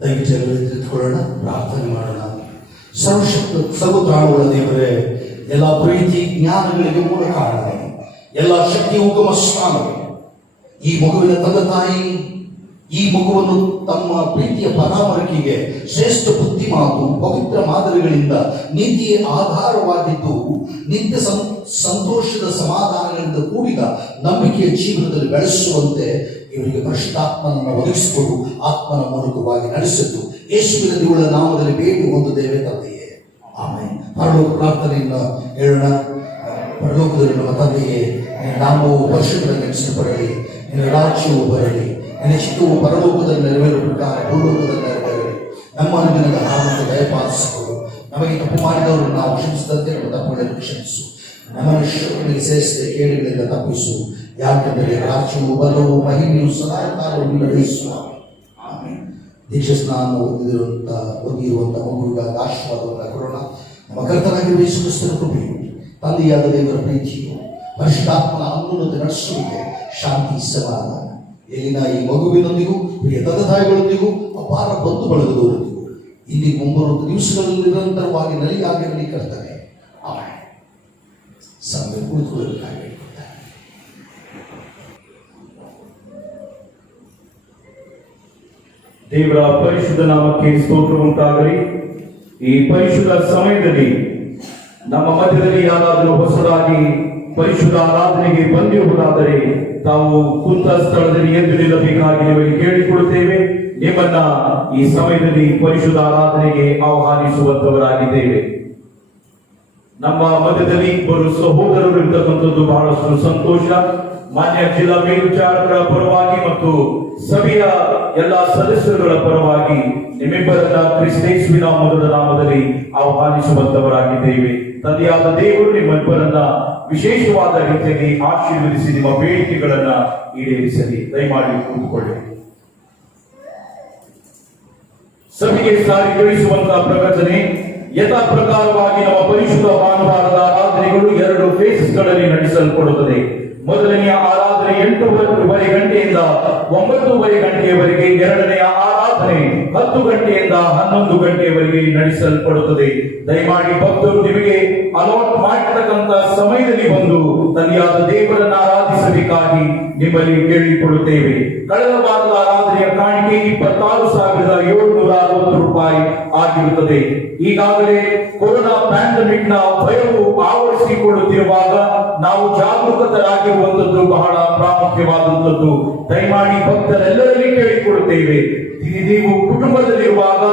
ದಯವಿಟ್ಟು ತಿಳಿದುಕೊಳ್ಳೋಣ, ಪ್ರಾರ್ಥನೆ ಮಾಡೋಣ. ಸರ್ವತ್ರಾಣುಗಳ ದೇವರೇ, ಎಲ್ಲ ಪ್ರೀತಿ ಜ್ಞಾನಗಳಿಗೆ ಮೂಲ ಕಾರಣವೇ, ಎಲ್ಲ ಶಕ್ತಿ ಉಗಮ ಸ್ಥಾನವೇ, ಈ ಮಗುವಿನ ತಂದೆ ತಾಯಿ ಈ ಮಗುವನ್ನು ತಮ್ಮ ಪ್ರೀತಿಯ ಪರಾಮರಿಕೆಗೆ ಶ್ರೇಷ್ಠ ಬುದ್ಧಿ ಮಾತು ಪವಿತ್ರ ಮಾದರಿಗಳಿಂದ ನೀತಿಯ ಆಧಾರವಾಗಿದ್ದು ನಿತ್ಯ ಸಂತೋಷದ ಸಮಾಧಾನಗಳಿಂದ ಕೂಡಿದ ನಂಬಿಕೆಯ ಜೀವನದಲ್ಲಿ ಬೆಳೆಸುವಂತೆ ಇವರಿಗೆ ಪರಿಶುದ್ಧಾತ್ಮನನ್ನು ಒದಗಿಸಿಕೊಂಡು ಆತ್ಮನ ಮೂಲಕವಾಗಿ ನಡೆಸಿದ್ದು ಯೇಸುವಿನ ದೇವರ ನಾಮದಲ್ಲಿ ಬೇಡಿ ಹೊಂದುತ್ತೇವೆ ತಂದೆಯೇ. ಆಮೇಲೆ ಪರಲೋಕ ಪ್ರಾರ್ಥನೆಯನ್ನು ಹೇಳೋಣ. ಪರಲೋಕದಲ್ಲಿ ನಮ್ಮ ತಂದೆಯೇ, ನಾಮವು ಪರಿಶುದ್ಧವಾಗಿ ನೆನೆಸಲ್ಪಡಲಿ, ನಿನ್ನ ರಾಜ್ಯವು ಬರಲಿ, ನಿನ್ನ ಚಿತ್ತವು ಪರಲೋಕದಲ್ಲಿ ನೆರವೇರುವ ಪ್ರಕಾರ ಭೂಲೋಕದಲ್ಲಿ ನೆರವೇರಲಿ. ನಮ್ಮ ಅನುದಿನದ ಆಹಾರವನ್ನು ದಯಪಾಲಿಸಿಕೊಂಡು ನಮಗೆ ತಪ್ಪು ಮಾಡಿದವರು ನಾವು ಕ್ಷಮಿಸಿದಂತೆ ನಮ್ಮ ತಪ್ಪುಗಳನ್ನು ಕ್ಷಮಿಸು. ನಮ್ಮನ್ನು ಶೋಧನೆಗೆ ಸೇರಿಸದೆ ಕೇಡುಗಳಿಂದ ತಪ್ಪಿಸು. ಯಾಕೆಂದರೆ ರಾಜ್ಯವು ಬಲವು ಮಹಿಮೆಯು ಸದಾಕಾಲವು ನಿನ್ನಡಿಸುವ. ದೀಕ್ಷಾ ಸ್ನಾನ ಹೊಂದಿರುವಂಥ ಮಗುವಿಗಾಗಿ ಆಶೀರ್ವಾದವನ್ನು ಕೊರೋಣ. ನಮ್ಮ ಕರ್ತನಾಗಿರುವ ಯೇಸು ಕ್ರಿಸ್ತನ ಕೃಪೆಯು, ತಂದೆಯಾದ ದೇವರ ಪ್ರೀತಿಯು, ಪರಿಶುದ್ಧಾತ್ಮನ ಅನುಮತಿ ನಡೆಸುವಿಕೆ, ಶಾಂತಿ, ಸಮಾಧಾನ ಎಲ್ಲಿನ ಈ ಮಗುವಿನೊಂದಿಗೂ ಪ್ರಿಯ ತಂದೆ ತಾಯಿಗಳೊಂದಿಗೂ ಅಪಾರ ಬಂಧು ಬಳಗದವರೊಂದಿಗೂ ಇಲ್ಲಿ ಮುಂಬರುವ ದಿವಸಗಳಲ್ಲಿ ನಿರಂತರವಾಗಿ ನಲಿಯಾಗಿರಲಿ ಕರ್ತನೆ. ಆಮೇಲೆ ಸಮಯ ಕುಳಿತುಕೊಳ್ಳಬೇಕಾಗಿ ದೇವರ ಪರಿಶುದ್ಧ ನಾಮಕ್ಕೆ ಸ್ತೋತ್ರ ಉಂಟಾಗಲಿ. ಈ ಪರಿಶುದ್ಧ ಸಮಯದಲ್ಲಿ ನಮ್ಮ ಮಧ್ಯದಲ್ಲಿ ಯಾರಾದರೂ ಹೊಸದಾಗಿ ಪರಿಶುದ್ಧ ಆರಾಧನೆಗೆ ಬಂದಿರುವುದಾದರೆ ತಾವು ಕುಂತ ಸ್ಥಳದಲ್ಲಿ ಎದ್ದು ನಿಲ್ಲಬೇಕಾಗಿ ನಿಮಗೆ ಕೇಳಿಕೊಳ್ಳುತ್ತೇವೆ. ನಿಮ್ಮನ್ನ ಈ ಸಮಯದಲ್ಲಿ ಪರಿಶುದ್ಧ ಆರಾಧನೆಗೆ ಆಹ್ವಾನಿಸುವಂತವರಾಗಿದ್ದೇವೆ. ನಮ್ಮ ಮಧ್ಯದಲ್ಲಿ ಇಬ್ಬರು ಸಹೋದರರು ಇರ್ತಕ್ಕಂಥದ್ದು ಬಹಳಷ್ಟು ಸಂತೋಷ. ಮಾನ್ಯ ಜಿಲ್ಲಾ ಮೇಲ್ವಿಚಾರಕರ ಪರವಾಗಿ ಮತ್ತು ಸಭೆಯ ಎಲ್ಲ ಸದಸ್ಯರುಗಳ ಪರವಾಗಿ ನಿಮ್ಮಿಬ್ಬರನ್ನ ಕ್ರಿಸ್ತೇಸುವಿನ ಮೊದಲ ನಾಮದಲ್ಲಿ ಆಹ್ವಾನಿಸುವಂತವರಾಗಿದ್ದೇವೆ. ತಂದೆಯಾದ ದೇವರು ನಿಮ್ಮಿಬ್ಬರನ್ನ ವಿಶೇಷವಾದ ರೀತಿಯಲ್ಲಿ ಆಶೀರ್ವದಿಸಿ ನಿಮ್ಮ ಬೇಡಿಕೆಗಳನ್ನ ಈಡೇರಿಸಲಿ. ದಯಮಾಡಿ ಕೂತ್ಕೊಳ್ಳಿ. ಸಭೆಗೆ ಸಾರಿ ತಿಳಿಸುವಂತಹ ಪ್ರಕಟಣೆ. ಯಥಾ ಪ್ರಕಾರವಾಗಿ ನಮ್ಮ ಪರಿಶುದ್ಧ ಭಾನುವಾರದ ಆರಾಧನೆಗಳು 2 ಫೇಸ್ಗಳಲ್ಲಿ ನಡೆಸಲ್ಪಡುತ್ತದೆ. ಮೊದಲನೆಯ ಆರಾಧನೆ 8:30 ಗಂಟೆಯಿಂದ 9:30 ಗಂಟೆಯವರೆಗೆ, ಎರಡನೆಯ ಆರಾಧನೆ 10 ಗಂಟೆಯಿಂದ 11 ಗಂಟೆಯವರೆಗೆ ನಡೆಸಲ್ಪಡುತ್ತದೆ. ದಯಮಾಡಿ ಭಕ್ತರು ನಿಮಗೆ ಅಲಾಟ್ ಮಾಡಿರ್ತಕ್ಕಂಥ ಸಮಯದಲ್ಲಿ ಬಂದು ತಂದೆಯಾದ ದೇವರನ್ನು ಆರಾಧಿಸಬೇಕಾಗಿ ನಿಮ್ಮಲ್ಲಿ ಕೇಳಿಕೊಳ್ಳುತ್ತೇವೆ. ಕಳೆದ ವಾರದ ಆರಾಧನೆಯ ಕಾಣಿಕೆ 26,760 ರೂಪಾಯಿ ಆಗಿರುತ್ತದೆ. ಈಗಾಗಲೇ ಕೊರೋನಾ ಪ್ಯಾಂಡಮಿಕ್ ನ ಭಯವು ಆವರಿಸಿಕೊಳ್ಳುತ್ತಿರುವಾಗ ನಾವು ಜಾಗರೂಕತರಾಗಿರುವಂತದ್ದು ಬಹಳ ಪ್ರಾಮುಖ್ಯವಾದಂಥದ್ದು. ದಯಮಾಡಿ ಭಕ್ತರೆಲ್ಲರಲ್ಲಿ ಕೇಳಿಕೊಳ್ಳುತ್ತೇವೆ. ನೀವು ಕುಟುಂಬದಲ್ಲಿರುವಾಗ,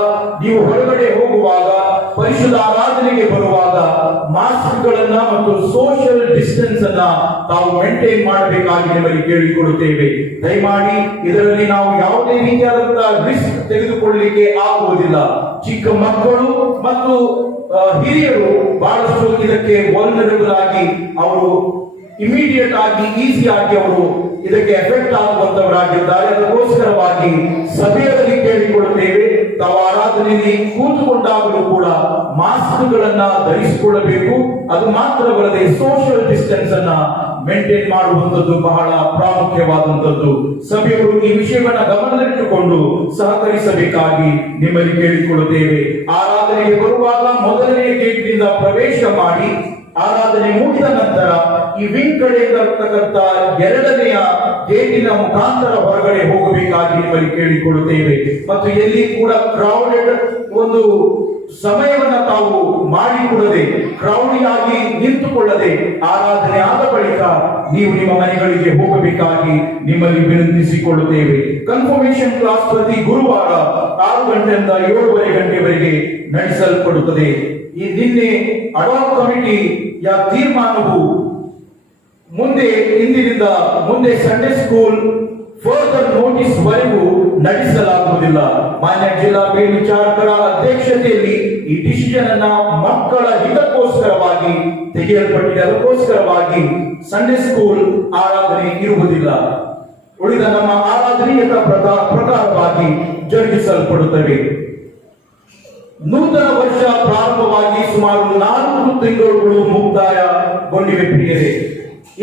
ನೀವು ಹೊರಗಡೆ ಹೋಗುವಾಗ, ಪರಿಶುದ್ಧ ಆರಾಧನೆಗೆ ಬರುವಾಗ ಮಾಸ್ಕ್ಗಳನ್ನ ಮತ್ತು ಸೋಷಿಯಲ್ ಡಿಸ್ಟೆನ್ಸ್ ಅನ್ನ ತಾವು ಮೇಂಟೈನ್ ಮಾಡಬೇಕಾಗಿ ನಿಮ್ಮಲ್ಲಿ ಕೇಳಿಕೊಳ್ಳುತ್ತೇವೆ. ದಯಮಾಡಿ ಇದರಲ್ಲಿ ನಾವು ಯಾವುದೇ ರೀತಿಯಾದಂತಹ ರಿಸ್ಕ್ ತೆಗೆದುಕೊಳ್ಳಲಿಕ್ಕೆ ಆಗುವುದಿಲ್ಲ. ಚಿಕ್ಕ ಮಕ್ಕಳು ಮತ್ತು ಹಿರಿಯರು ಬಹಳಷ್ಟು ಇದಕ್ಕೆ ವಲ್ನರಬಲ್ ಆಗಿ ಅವರು ಇಮಿಡಿಯೇಟ್ ಆಗಿ ಈಸಿ ಆಗಿ ಅವರು ಇದಕ್ಕೆ ಎಫೆಕ್ಟ್ ಆಗುವಂತವರಾಗಿದ್ದಾರೆ. ಅದಕ್ಕೋಸ್ಕರವಾಗಿ ಸಭೆಯಲ್ಲಿ ಕೇಳಿಕೊಳ್ಳುತ್ತೇವೆ, ತಾವು ಆರಾಧನೆಯಲ್ಲಿ ಕೂತುಕೊಂಡಾಗಲೂ ಕೂಡ ಮಾಸ್ಕ್ಗಳನ್ನ ಧರಿಸಿಕೊಳ್ಳಬೇಕು. ಅದು ಮಾತ್ರವಲ್ಲದೆ ಸೋಷಿಯಲ್ ಡಿಸ್ಟೆನ್ಸ್ ಅನ್ನ ಮೇಂಟೈನ್ ಮಾಡುವಂತದ್ದು ಬಹಳ ಪ್ರಾಮುಖ್ಯವಾದಂತದ್ದು. ಸಭೆಯವರು ಈ ವಿಷಯವನ್ನ ಗಮನದಲ್ಲಿಟ್ಟುಕೊಂಡು ಸಹಕರಿಸಬೇಕಾಗಿ ನಿಮ್ಮಲ್ಲಿ ಕೇಳಿಕೊಳ್ಳುತ್ತೇವೆ. ಆರಾಧನೆಗೆ ಬರುವಾಗ ಮೊದಲನೆಯ ಗೇಟ್ನಿಂದ ಪ್ರವೇಶ ಮಾಡಿ ಆರಾಧನೆ ಮುಗಿದ ನಂತರ ಈ ವಿಂಗ್ ಕಡೆಯಿಂದ ಇರತಕ್ಕಂತ ಎರಡನೆಯ ಗೇಟಿನ ಮುಖಾಂತರ ಹೊರಗಡೆ ಹೋಗಬೇಕಾಗಿ ನಿಮ್ಮಲ್ಲಿ ಕೇಳಿಕೊಳ್ಳುತ್ತೇವೆ. ಮತ್ತು ಎಲ್ಲಿ ಕೂಡ ಕ್ರೌಡೆಡ್ ಒಂದು ಸಮಯವನ್ನ ತಾವು ಮಾಡಿಕೊಳ್ಳದೆ, ಕ್ರೌಡಿಯಾಗಿ ನಿಂತುಕೊಳ್ಳದೆ ಆರಾಧನೆ ಆದ ಬಳಿಕ ನೀವು ನಿಮ್ಮ ಮನೆಗಳಿಗೆ ಹೋಗಬೇಕಾಗಿ ನಿಮ್ಮಲ್ಲಿ ವಿನಂತಿಸಿಕೊಳ್ಳುತ್ತೇವೆ. ಕನ್ಫರ್ಮೇಶನ್ ಕ್ಲಾಸ್ ಪ್ರತಿ ಗುರುವಾರ 6 ಗಂಟೆಯಿಂದ 7:30 ಗಂಟೆವರೆಗೆ ನಡೆಸಲ್ಪಡುತ್ತದೆ. ಈ ನಿನ್ನೆ ಅಡಾಕ್ ಕಮಿಟಿಯ ತೀರ್ಮಾನವು ಇಂದಿನಿಂದ ಮುಂದೆ ಸಂಡೇ ಸ್ಕೂಲ್ ಫರ್ದರ್ ನೋಟಿಸ್ ವರೆಗೂ ನಡೆಸಲಾಗುವುದಿಲ್ಲ. ಮಾನ್ಯ ಜಿಲ್ಲಾ ಮೇಲ್ವಿಚಾರಕರ ಅಧ್ಯಕ್ಷತೆಯಲ್ಲಿ ಈ ಡಿಸಿಷನ್ ಅನ್ನ ಮಕ್ಕಳ ಹಿತಕ್ಕೋಸ್ಕರವಾಗಿ ತೆಗೆಯಲ್ಪಟ್ಟಿದೆ. ಅದಕ್ಕೋಸ್ಕರವಾಗಿ ಸಂಡೇ ಸ್ಕೂಲ್ ಆರಾಧನೆ ಇರುವುದಿಲ್ಲ. ಉಳಿದ ನಮ್ಮ ಆರಾಧನೆಯ ಪ್ರಕಾರವಾಗಿ ಜರುಗಿಸಲ್ಪಡುತ್ತವೆ. ನೂತನ ವರ್ಷ ಪ್ರಾರಂಭವಾಗಿ ಸುಮಾರು 4 ತಿಂಗಳುಗಳು ಮುಕ್ತಾಯಗೊಂಡಿವೆ. ಪ್ರಿಯರೇ,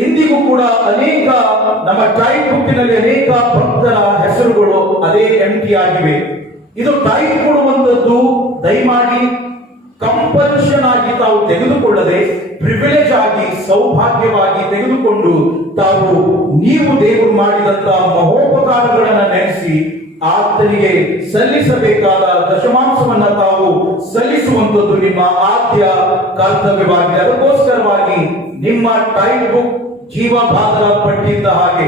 ಇಂದಿಗೂ ಕೂಡ ಅನೇಕ ನಮ್ಮ ಟೈಪ್ ಬುಕ್ಕಿನಲ್ಲಿ ಅನೇಕ ಭಕ್ತರ ಹೆಸರುಗಳು ಅದೇ ಎಂಟಿ ಆಗಿವೆ. ಇದು ಟೈಪ್ ಕೊಡುವಂತದ್ದು ದಯಮಾಡಿ ಕಂಪಲ್ಷನ್ ಆಗಿ ತಾವು ತೆಗೆದುಕೊಳ್ಳದೆ ಪ್ರಿವಿಲೇಜ್ ಆಗಿ ಸೌಭಾಗ್ಯವಾಗಿ ತೆಗೆದುಕೊಂಡು ತಾವು ನೀವು ದೇವರು ಮಾಡಿದಂತಹ ಮಹೋಪಕಾರಗಳನ್ನ ನೆನೆಸಿ ಆತನಿಗೆ ಸಲ್ಲಿಸಬೇಕಾದ ದಶಮಾಂಶವನ್ನ ತಾವು ಸಲ್ಲಿಸುವಂತದ್ದು ನಿಮ್ಮ ಆದ್ಯ ಕರ್ತವ್ಯವಾಗಿದೆ. ಅದಕ್ಕೋಸ್ಕರವಾಗಿ ನಿಮ್ಮ ಟೈಪ್ ಬುಕ್ ಜೀವಭಾಗದ ಪಟ್ಟಿದ್ದ ಹಾಗೆ.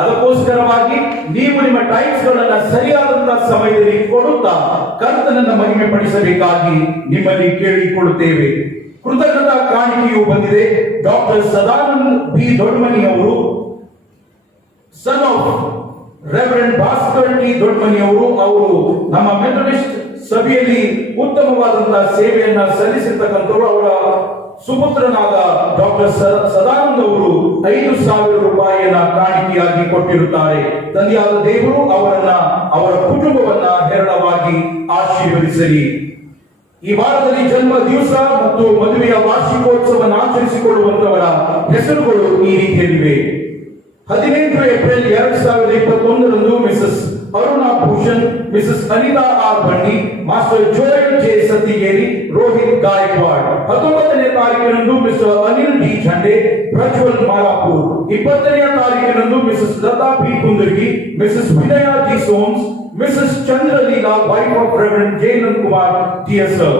ಅದಕ್ಕೋಸ್ಕರವಾಗಿ ನೀವು ನಿಮ್ಮ ಟೈಪ್ಸ್ ಗಳನ್ನ ಸರಿಯಾದಂತಹ ಸಮಯದಲ್ಲಿ ಕೊಡುತ್ತಾ ಕರ್ತನನ್ನ ಮಹಿಮೆ ಪಡಿಸಬೇಕಾಗಿ ನಿಮ್ಮಲ್ಲಿ ಕೇಳಿಕೊಳ್ಳುತ್ತೇವೆ. ಕೃತಜ್ಞತಾ ಕಾಣಿಕೆಯು ಬಂದಿದೆ. ಡಾಕ್ಟರ್ ಸದಾನಂದ್ ಬಿ ದೊಡ್ಮನಿ ಅವರು, son of reverend Bhaskar T Dodmani ಅವರು ನಮ್ಮ ಮೆಥಡಿಸ್ಟ್ ಸಭೆಯಲ್ಲಿ ಉತ್ತಮವಾದಂತಹ ಸೇವೆಯನ್ನ ಸಲ್ಲಿಸಿರ್ತಕ್ಕಂಥವರು. ಅವರ ಸುಪುತ್ರನಾದ ಡಾಕ್ಟರ್ ಸದಾನಂದ್ ಅವರು 5,000 ರೂಪಾಯಿಯನ್ನ ಕಾಣಿಕೆಯಾಗಿ ಕೊಟ್ಟಿರುತ್ತಾರೆ. ತಂದೆಯಾದ ದೇವರು ಅವರನ್ನ, ಅವರ ಕುಟುಂಬವನ್ನ ಹೇರಳವಾಗಿ ಆಶೀರ್ವದಿಸಲಿ. ಈ ವಾರದಲ್ಲಿ ಜನ್ಮ ದಿವಸ ಮತ್ತು ಮದುವೆಯ ವಾರ್ಷಿಕೋತ್ಸವವನ್ನು ಆಚರಿಸಿಕೊಳ್ಳುವಂತವರ ಹೆಸರುಗಳು ಈ ರೀತಿಯಲ್ಲಿವೆ. 18 April 2021 Mrs Aruna Bhushan Mrs. Anita R. Bandi, Master Joel J. Satigeri, Rohit Gaikwad. 19ನೇ ತಾರೀಕಿನಂದು Mr. Anil D. Jhande, Prajwal Malapur. 20ನೇ ತಾರೀಕಿನಂದು Mrs. Lata P. Kundargi, Mrs. Vinaya D. Soms, Mrs. Chandra Leela, wife of Reverend J. Kumar, DSL.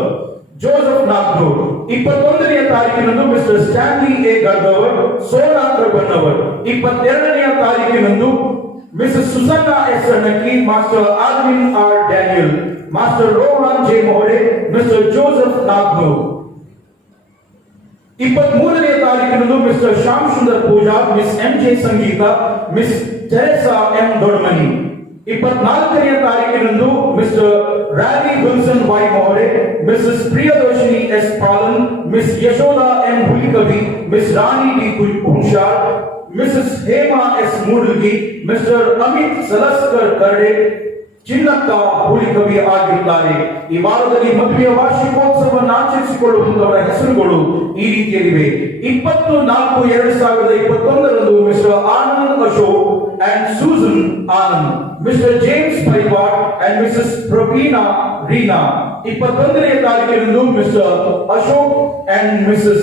Joseph Nagpur. 21ನೇ ತಾರೀಕಿನಂದು mister Stanley A Gardavar, Sona Karbannavar. 22ನೇ ತಾರೀಕಿನಂದು Mrs Susanna S Annakki, master Arvin R Daniel, master Rohan J Mohare, mister Joseph Nagnur. 23ನೇ ತಾರೀಕಿನಂದು mister Shyam Sundar Pooja, miss M J Sangeetha, miss Teresa M Dodmani. 24ನೇ ತಾರೀಕಿನಂದು mister Raleigh Wilson Y Mohare, Mrs Priyadarshini S Palan, miss Yashoda M Hulikavi, miss Rani D Humshar, Mrs Hema S Moodalgi, mister Amit Salaskar Karde, Chinnakka ಹುಲಿಕವಿ ಆಗಿರುತ್ತಾರೆ. ಈ ವಾರದಲ್ಲಿ ಮದುವೆಯ ವಾರ್ಷಿಕೋತ್ಸವವನ್ನು ಆಚರಿಸಿಕೊಳ್ಳುವಂತವರ ಹೆಸರುಗಳು ಈ ರೀತಿಯಲ್ಲಿವೆ. 24/2021 mister Anand Ashok and Susan Anand, Mr. James Paiwat and Mrs. Pravina Reena. 21ನೇ ತಾರೀಕಿನಂದು ಮಿಸ್ಟರ್ ಅಶೋಕ್ and Mrs.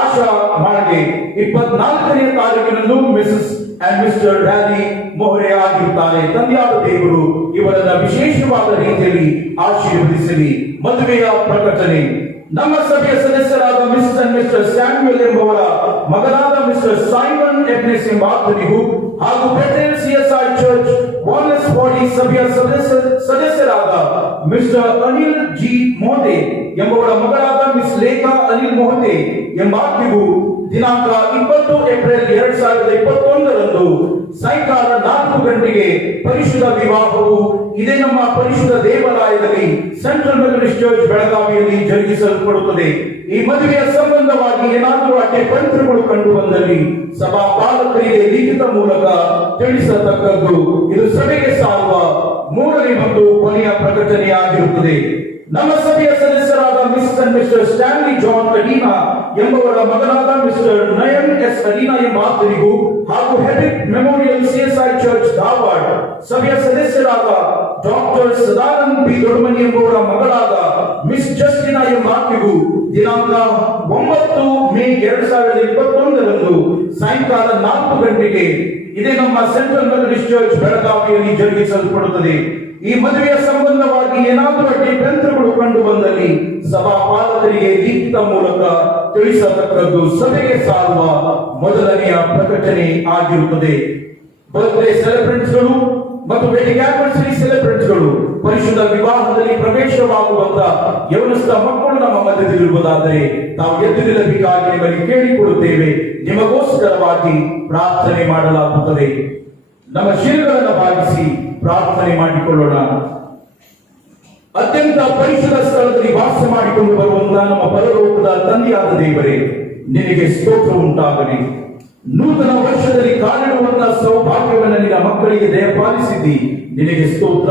ಆಶಾ ಮಾಳ್ಗೆ. 24ನೇ ತಾರೀಕಿನಂದು Mrs and Mr. Rally Mohare ಆಗಿರುತ್ತಾರೆ. ತಂದೆಯಾದ ದೇವರು ಇವರನ್ನ ವಿಶೇಷವಾದ ರೀತಿಯಲ್ಲಿ ಆಶೀರ್ವದಿಸಲಿ. ಮದುವೆಯ ಪ್ರಕಟಣೆ. ನಮ್ಮ ಸಭೆಯ ಸದಸ್ಯರಾದ ಮಿಸಸ್ ಅಂಡ್ ಮಿಸ್ಟರ್ ಸ್ಯಾಮ್ಯುಯಲ್ ಎಂಬವರ ಮಗನಾದ ಮಿಸ್ಟರ್ ಸೈಮನ್ ಎಬ್ನೆಸ್ ಎಂಬ ಆತನಿಗೂ ಹಾಗೂ ಬೆಥೆಲ್ ಸಿಎಸ್ಐ ಚರ್ಚ್ ವಾಲ್ನೆಸ್ ಬಾಡಿ ಸಭೆಯ ಸದಸ್ಯರಾದ ಮಿಸ್ಟರ್ ಅನಿಲ್ ಜಿ ಮೊಹತೆ ಎಂಬವರ ಮಗಳಾದ ಮಿಸ್ ಲೇಖಾ ಅನಿಲ್ ಮೊಹತೆ ಎಂಬ ಆಕೆಗೂ ದಿನಾಂಕ 20 ಏಪ್ರಿಲ್ 2021 ಸಾಯಂಕಾಲ 4 ಗಂಟೆಗೆ ಪರಿಶುದ್ಧ ವಿವಾಹವು ಇದೇ ನಮ್ಮ ಪರಿಶುದ್ಧ ದೇವಾಲಯದಲ್ಲಿ ಸೆಂಟ್ರಲ್ ಮೆಥಡಿಸ್ಟ್ ಚರ್ಚ್ ಬೆಳಗಾವಿಯಲ್ಲಿ ಜರುಗಿಸಲ್ಪಡುತ್ತದೆ. ಈ ಮದುವೆಯ ಸಂಬಂಧವಾಗಿ ಏನಾದರೂ ಅಡ್ಡಪಂತ್ರಗಳು ಕಂಡು ಬಂದಲ್ಲಿ ಸಭಾ ಪಾಲಕರಿಗೆ ಲಿಖಿತ ಮೂಲಕ ತಿಳಿಸತಕ್ಕದ್ದು. ಇದು ಸಭೆಗೆ ಸಾರುವ 3ನೇ ಮತ್ತು ಕೊನೆಯ ಪ್ರಕಟಣೆಯಾಗಿರುತ್ತದೆ. ನಮ್ಮ ಸಭೆಯ ಸದಸ್ಯರಾದ miss and mister Stanley John Adina ಎಂಬವರ ಮಗನಾದ ಮಿಸ್ಟರ್ ನಯನ್ ಎಸ್ ಅಡೀನಾ ಎಂಬ ಆತನಿಗೂ ಹಾಗೂ Hebich memorial CSI church Dharwad ಸಭೆಯ ಸದಸ್ಯರಾದ ಡಾಕ್ಟರ್ ಸದಾನಂದ್ ಪಿ ದೊಡ್ಮನಿ ಎಂಬವರ ಮಗಳಾದ ಮಿಸ್ ಜಸ್ಟಿನಾ ಎಂಬ ಆಕೆಗೂ ದಿನಾಂಕ 9 ಮೇ 2021 ಸಾಯಂಕಾಲ 4 ಗಂಟೆಗೆ ಇದೇ ನಮ್ಮ ಸೆಂಟ್ರಲ್ ಮೆಥಡಿಸ್ಟ್ ಚರ್ಚ್ ಬೆಳಗಾವಿಯಲ್ಲಿ ಜರುಗಿಸಲ್ಪಡುತ್ತದೆ. ಈ ಮದುವೆಯ ಸಂಬಂಧವಾಗಿ ಏನಾದರೂ ಅಡ್ಡಪಂತ್ರಗಳು ಕಂಡು ಬಂದಲ್ಲಿ ಸಭಾ ಪಾಲಕರಿಗೆ ಲಿಖಿತ ಮೂಲಕ ತಿಳಿಸತಕ್ಕದ್ದು ಸಭೆಗೆ ಸಾರುವ ಮೊದಲನೆಯ ಪ್ರಕಟಣೆ ಆಗಿರುತ್ತದೆ. ಬರ್ತ್ಡೇ ಸೆಲೆಬ್ರೆಂಟ್ಸ್ಗಳು ಮತ್ತು ವೆಡ್ಡಿಂಗ್ ಆನಿವರ್ಸರಿ ಸೆಲೆಬ್ರೆಂಟ್ಸ್ಗಳು ಪರಿಶುದ್ಧ ವಿವಾಹದಲ್ಲಿ ಪ್ರವೇಶವಾಗುವಂತ ಯೌವನಸ್ಥ ಮಕ್ಕಳು ನಮ್ಮ ಮಧ್ಯದಲ್ಲಿರುವುದಾದರೆ ತಾವು ಎದ್ದು ನಿಲ್ಲಬೇಕಾಗಿ ನಿಮಗೆ ಕೇಳಿಕೊಳ್ಳುತ್ತೇವೆ. ನಿಮಗೋಸ್ಕರವಾಗಿ ಪ್ರಾರ್ಥನೆ ಮಾಡಲಾಗುತ್ತದೆ. ನಮ್ಮ ಶಿರಗಳನ್ನು ಭಾಗಿಸಿ ಪ್ರಾರ್ಥನೆ ಮಾಡಿಕೊಳ್ಳೋಣ. ಅತ್ಯಂತ ಪರಿಶುದ್ಧ ಸ್ಥಳದಲ್ಲಿ ವಾಸ ಮಾಡಿಕೊಂಡು ಬರುವಂತಹ ನಮ್ಮ ಪರಲೋಕದ ತಂದೆಯಾದ ದೇವರೇ, ನಿನಗೆ ಸ್ತೋತ್ರ ಉಂಟಾಗಲಿ. ನೂತನ ವರ್ಷದಲ್ಲಿ ಕಾಲಿಡುವಂತಹ ಸೌಭಾಗ್ಯವನ್ನು ನಿನ್ನ ಮಕ್ಕಳಿಗೆ ದಯಪಾಲಿಸಿದ್ದಿ, ನಿನಗೆ ಸ್ತೋತ್ರ.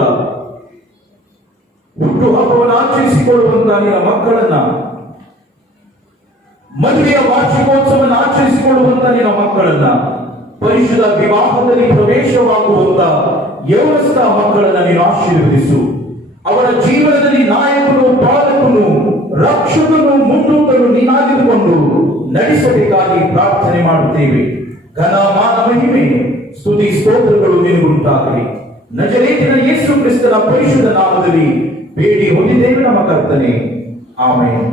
ಹುಟ್ಟು ಹಬ್ಬವನ್ನು ಆಚರಿಸಿಕೊಳ್ಳುವಂತಹ ನಿನ್ನ ಮಕ್ಕಳನ್ನ, ಮದುವೆಯ ವಾರ್ಷಿಕೋತ್ಸವವನ್ನು ಆಚರಿಸಿಕೊಳ್ಳುವಂತಹ ನಿನ್ನ ಮಕ್ಕಳನ್ನ, ಪರಿಶುದ್ಧ ವಿವಾಹದಲ್ಲಿ ಪ್ರವೇಶವಾಗುವಂತ ಯೌವನಸ್ಥ ಮಕ್ಕಳನ್ನ ನೀನು ಆಶೀರ್ವದಿಸು. ಅವರ ಜೀವನದಲ್ಲಿ ನಾಯಕನು, ಪಾಲಕನು, ರಕ್ಷಕನು, ಮುನ್ನೂತನು ನೀನಾಗಿರುಕೊಂಡು ನಡೆಸಬೇಕಾಗಿ ಪ್ರಾರ್ಥನೆ ಮಾಡುತ್ತೇವೆ. ಘನ ಮಾನ ಮಹಿಮೆ ಸ್ತುತಿ ಸ್ತೋತ್ರಗಳು ನಿನಗುಂಟಾಗಲಿ. ನಜರೇತಿನ ಯೇಸು ಕ್ರಿಸ್ತನ ಪರಿಶುದ್ಧ ನಾಮದಲ್ಲಿ ಬೇಡಿ ಹೊಂದಿದ್ದೇವೆ ನಮ್ಮ ಕರ್ತನೆ, ಆಮೆನ್.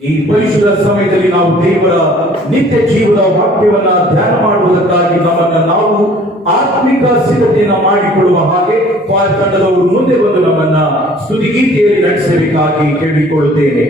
ಈ ಪರಿಶುದ್ಧ ಸಮಯದಲ್ಲಿ ನಾವು ದೇವರ ನಿತ್ಯ ಜೀವದ ವಾಕ್ಯವನ್ನ ಧ್ಯಾನ ಮಾಡುವುದಕ್ಕಾಗಿ ನಮ್ಮನ್ನ ನಾವು ಆತ್ಮಿಕ ಸಿದ್ಧತೆಯನ್ನ ಮಾಡಿಕೊಳ್ಳುವ ಹಾಗೆ ತಂಡದವರು ಮುಂದೆ ಬಂದು ನಮ್ಮನ್ನ ಸ್ತುತಿಗೀತೆಯಲ್ಲಿ ನಡೆಸಬೇಕಾಗಿ ಕೇಳಿಕೊಳ್ಳುತ್ತೇನೆ.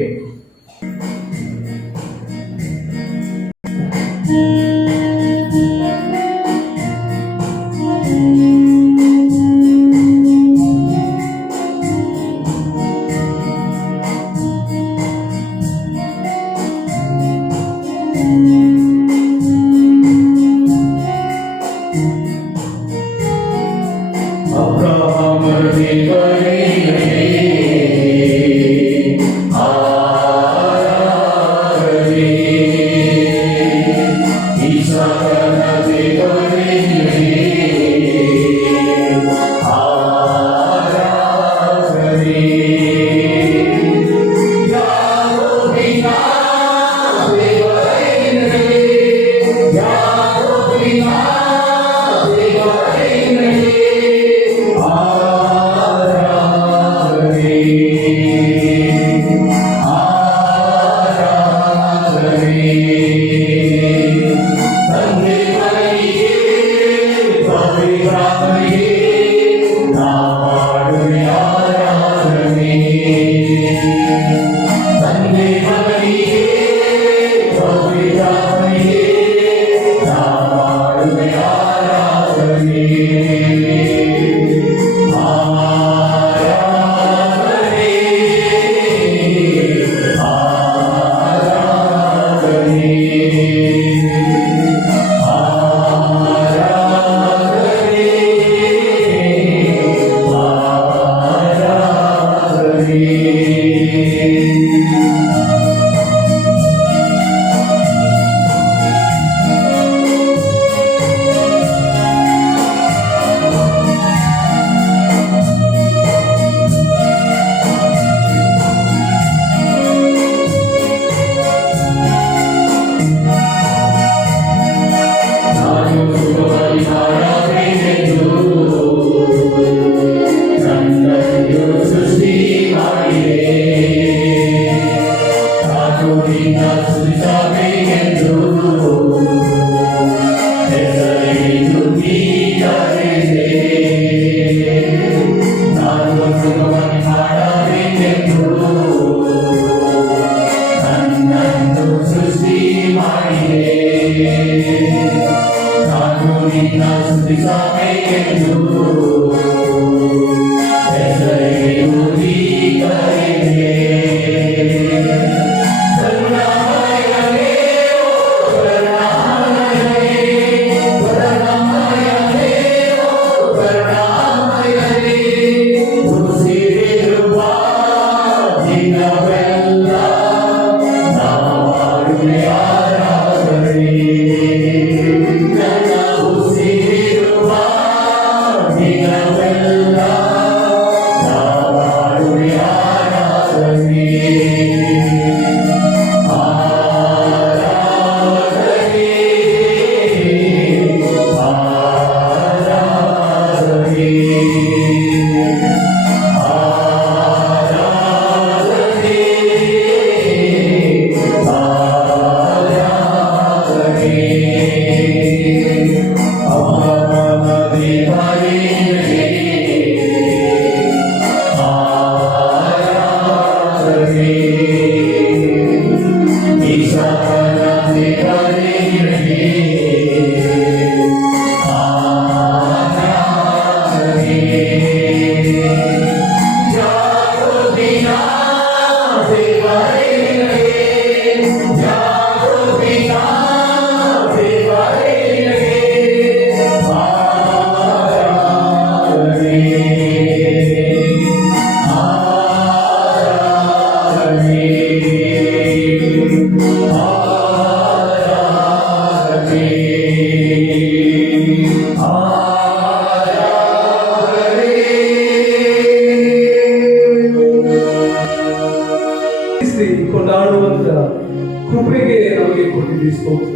ಕೃಪೆಗೆ ನಮಗೆ ಕೊಟ್ಟಿದ್ದೀವಿ ಸ್ತೋತ್ರ.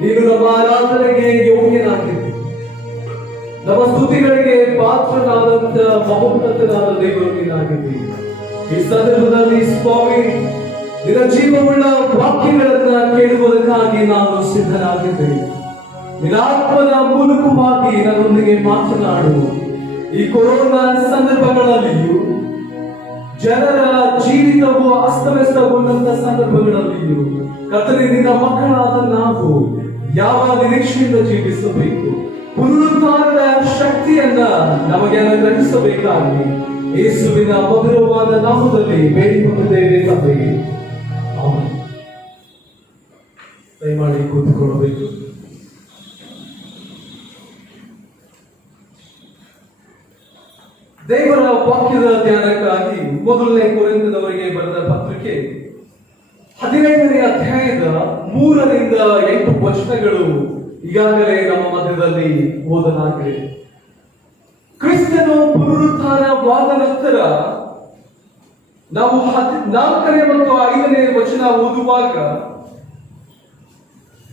ನೀನು ನಮ್ಮ ಆರಾಧನೆಗೆ ಯೋಗ್ಯನಾಗಿದ್ದಿ, ನಮ್ಮ ಸ್ತುತಿಗಳಿಗೆ ಪಾತ್ರನಾದಂತ ಮಹೋನ್ನತನಾದ ದೇವರು ನೀನಾಗಿದ್ದಿ. ಈ ಸಂದರ್ಭದಲ್ಲಿ ಸ್ವಾಮಿ ನಿನ್ನ ಜೀವವುಳ್ಳ ವಾಕ್ಯಗಳನ್ನ ಕೇಳುವುದಕ್ಕಾಗಿ ನಾನು ಸಿದ್ಧನಾಗಿದ್ದೇನೆ. ನಿನ್ನ ಆತ್ಮದ ಮೂಲಕವಾಗಿ ನನ್ನೊಂದಿಗೆ ಮಾತನಾಡು. ಈ ಕೊರೋನಾ ಸಂದರ್ಭಗಳಲ್ಲಿಯೂ ಜನರ ಜೀವಿತವು ಅಸ್ತವ್ಯಸ್ತಗೊಂಡಂತ ಸಂದರ್ಭಗಳಲ್ಲಿಯೂ ಕರ್ತನೇ, ನಿನ್ನ ಮಕ್ಕಳಾದ ನಾವು ಯಾವ ನಿರೀಕ್ಷೆಯಿಂದ ಜೀವಿಸಬೇಕು, ಪುನರುತ್ಥಾನದ ಶಕ್ತಿಯನ್ನ ನಮಗೆ ಅನುಗ್ರಹಿಸಬೇಕಾಗಿ ಯೇಸುವಿನ ಮಧುರವಾದ ನಾಮದಲ್ಲಿ ಬೇಡಿಕೊಂಡಿದ್ದೇವೆ ತಂದೆಯೇ, ಆಮೆನ್. ದಯಮಾಡಿ ಕೂತ್ಕೊಳ್ಳಬೇಕು. ದೇವರ ವಾಕ್ಯದ ಧ್ಯಾನಕ್ಕಾಗಿ ಮೊದಲನೇ ಕೊರಿಂಥದವರಿಗೆ ಬರೆದ ಪತ್ರಿಕೆ 15ನೇ ಅಧ್ಯಾಯದ 3ರಿಂದ 8 ವಚನಗಳು ಈಗಾಗಲೇ ನಮ್ಮ ಮಧ್ಯದಲ್ಲಿ ಓದಲಾಗಿದೆ. ಕ್ರಿಸ್ತನು ಪುನರುತ್ಥಾನವಾದ ನಂತರ ನಾವು 4ನೇ ಮತ್ತು 5ನೇ ವಚನ ಓದುವಾಗ,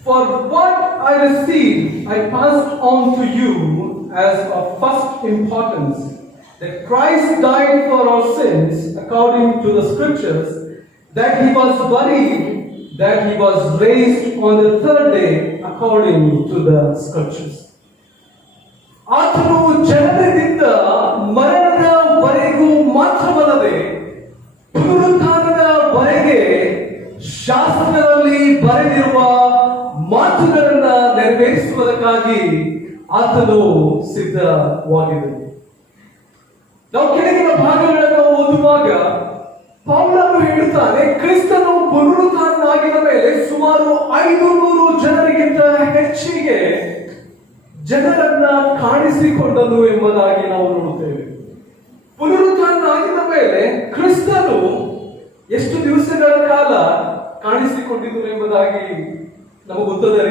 For what I received I passed on to you as of first importance, that Christ died for our sins according to the scriptures, that he was buried, that he was raised on the third day according to the scriptures. ಆತನು ಜನನದಿಂದ ಮರಣದವರೆಗೂ ಮಾತ್ರವಲ್ಲದೆ ಪುನರುತ್ಥಾನದವರೆಗೆ ಶಾಸ್ತ್ರದಲ್ಲಿ ಬರೆದಿರುವ ಮಾತುಗಳನ್ನ ನೆರವೇರಿಸುವುದಕ್ಕಾಗಿ ಆತನು ಸಿದ್ಧವಾಗಿದ್ದನು. ನಾವು ಕೆಳಗಿನ ಭಾಗಗಳನ್ನು ಓದುವಾಗ ಪೌಲನು ಹೇಳುತ್ತಾನೆ, ಕ್ರಿಸ್ತನು ಪುನರುತ್ಥಾನನಾಗಿದ ಮೇಲೆ ಸುಮಾರು 500 ಜನರಿಗಿಂತ ಹೆಚ್ಚಿಗೆ ಜನರನ್ನ ಕಾಣಿಸಿಕೊಂಡನು ಎಂಬುದಾಗಿ ನಾವು ನೋಡುತ್ತೇವೆ. ಪುನರುತ್ಥಾನನಾಗಿದ ಮೇಲೆ ಕ್ರಿಸ್ತನು ಎಷ್ಟು ದಿವಸಗಳ ಕಾಲ ಕಾಣಿಸಿಕೊಂಡಿದ್ದನು ಎಂಬುದಾಗಿ ನಮಗೆ ಗೊತ್ತದೆ.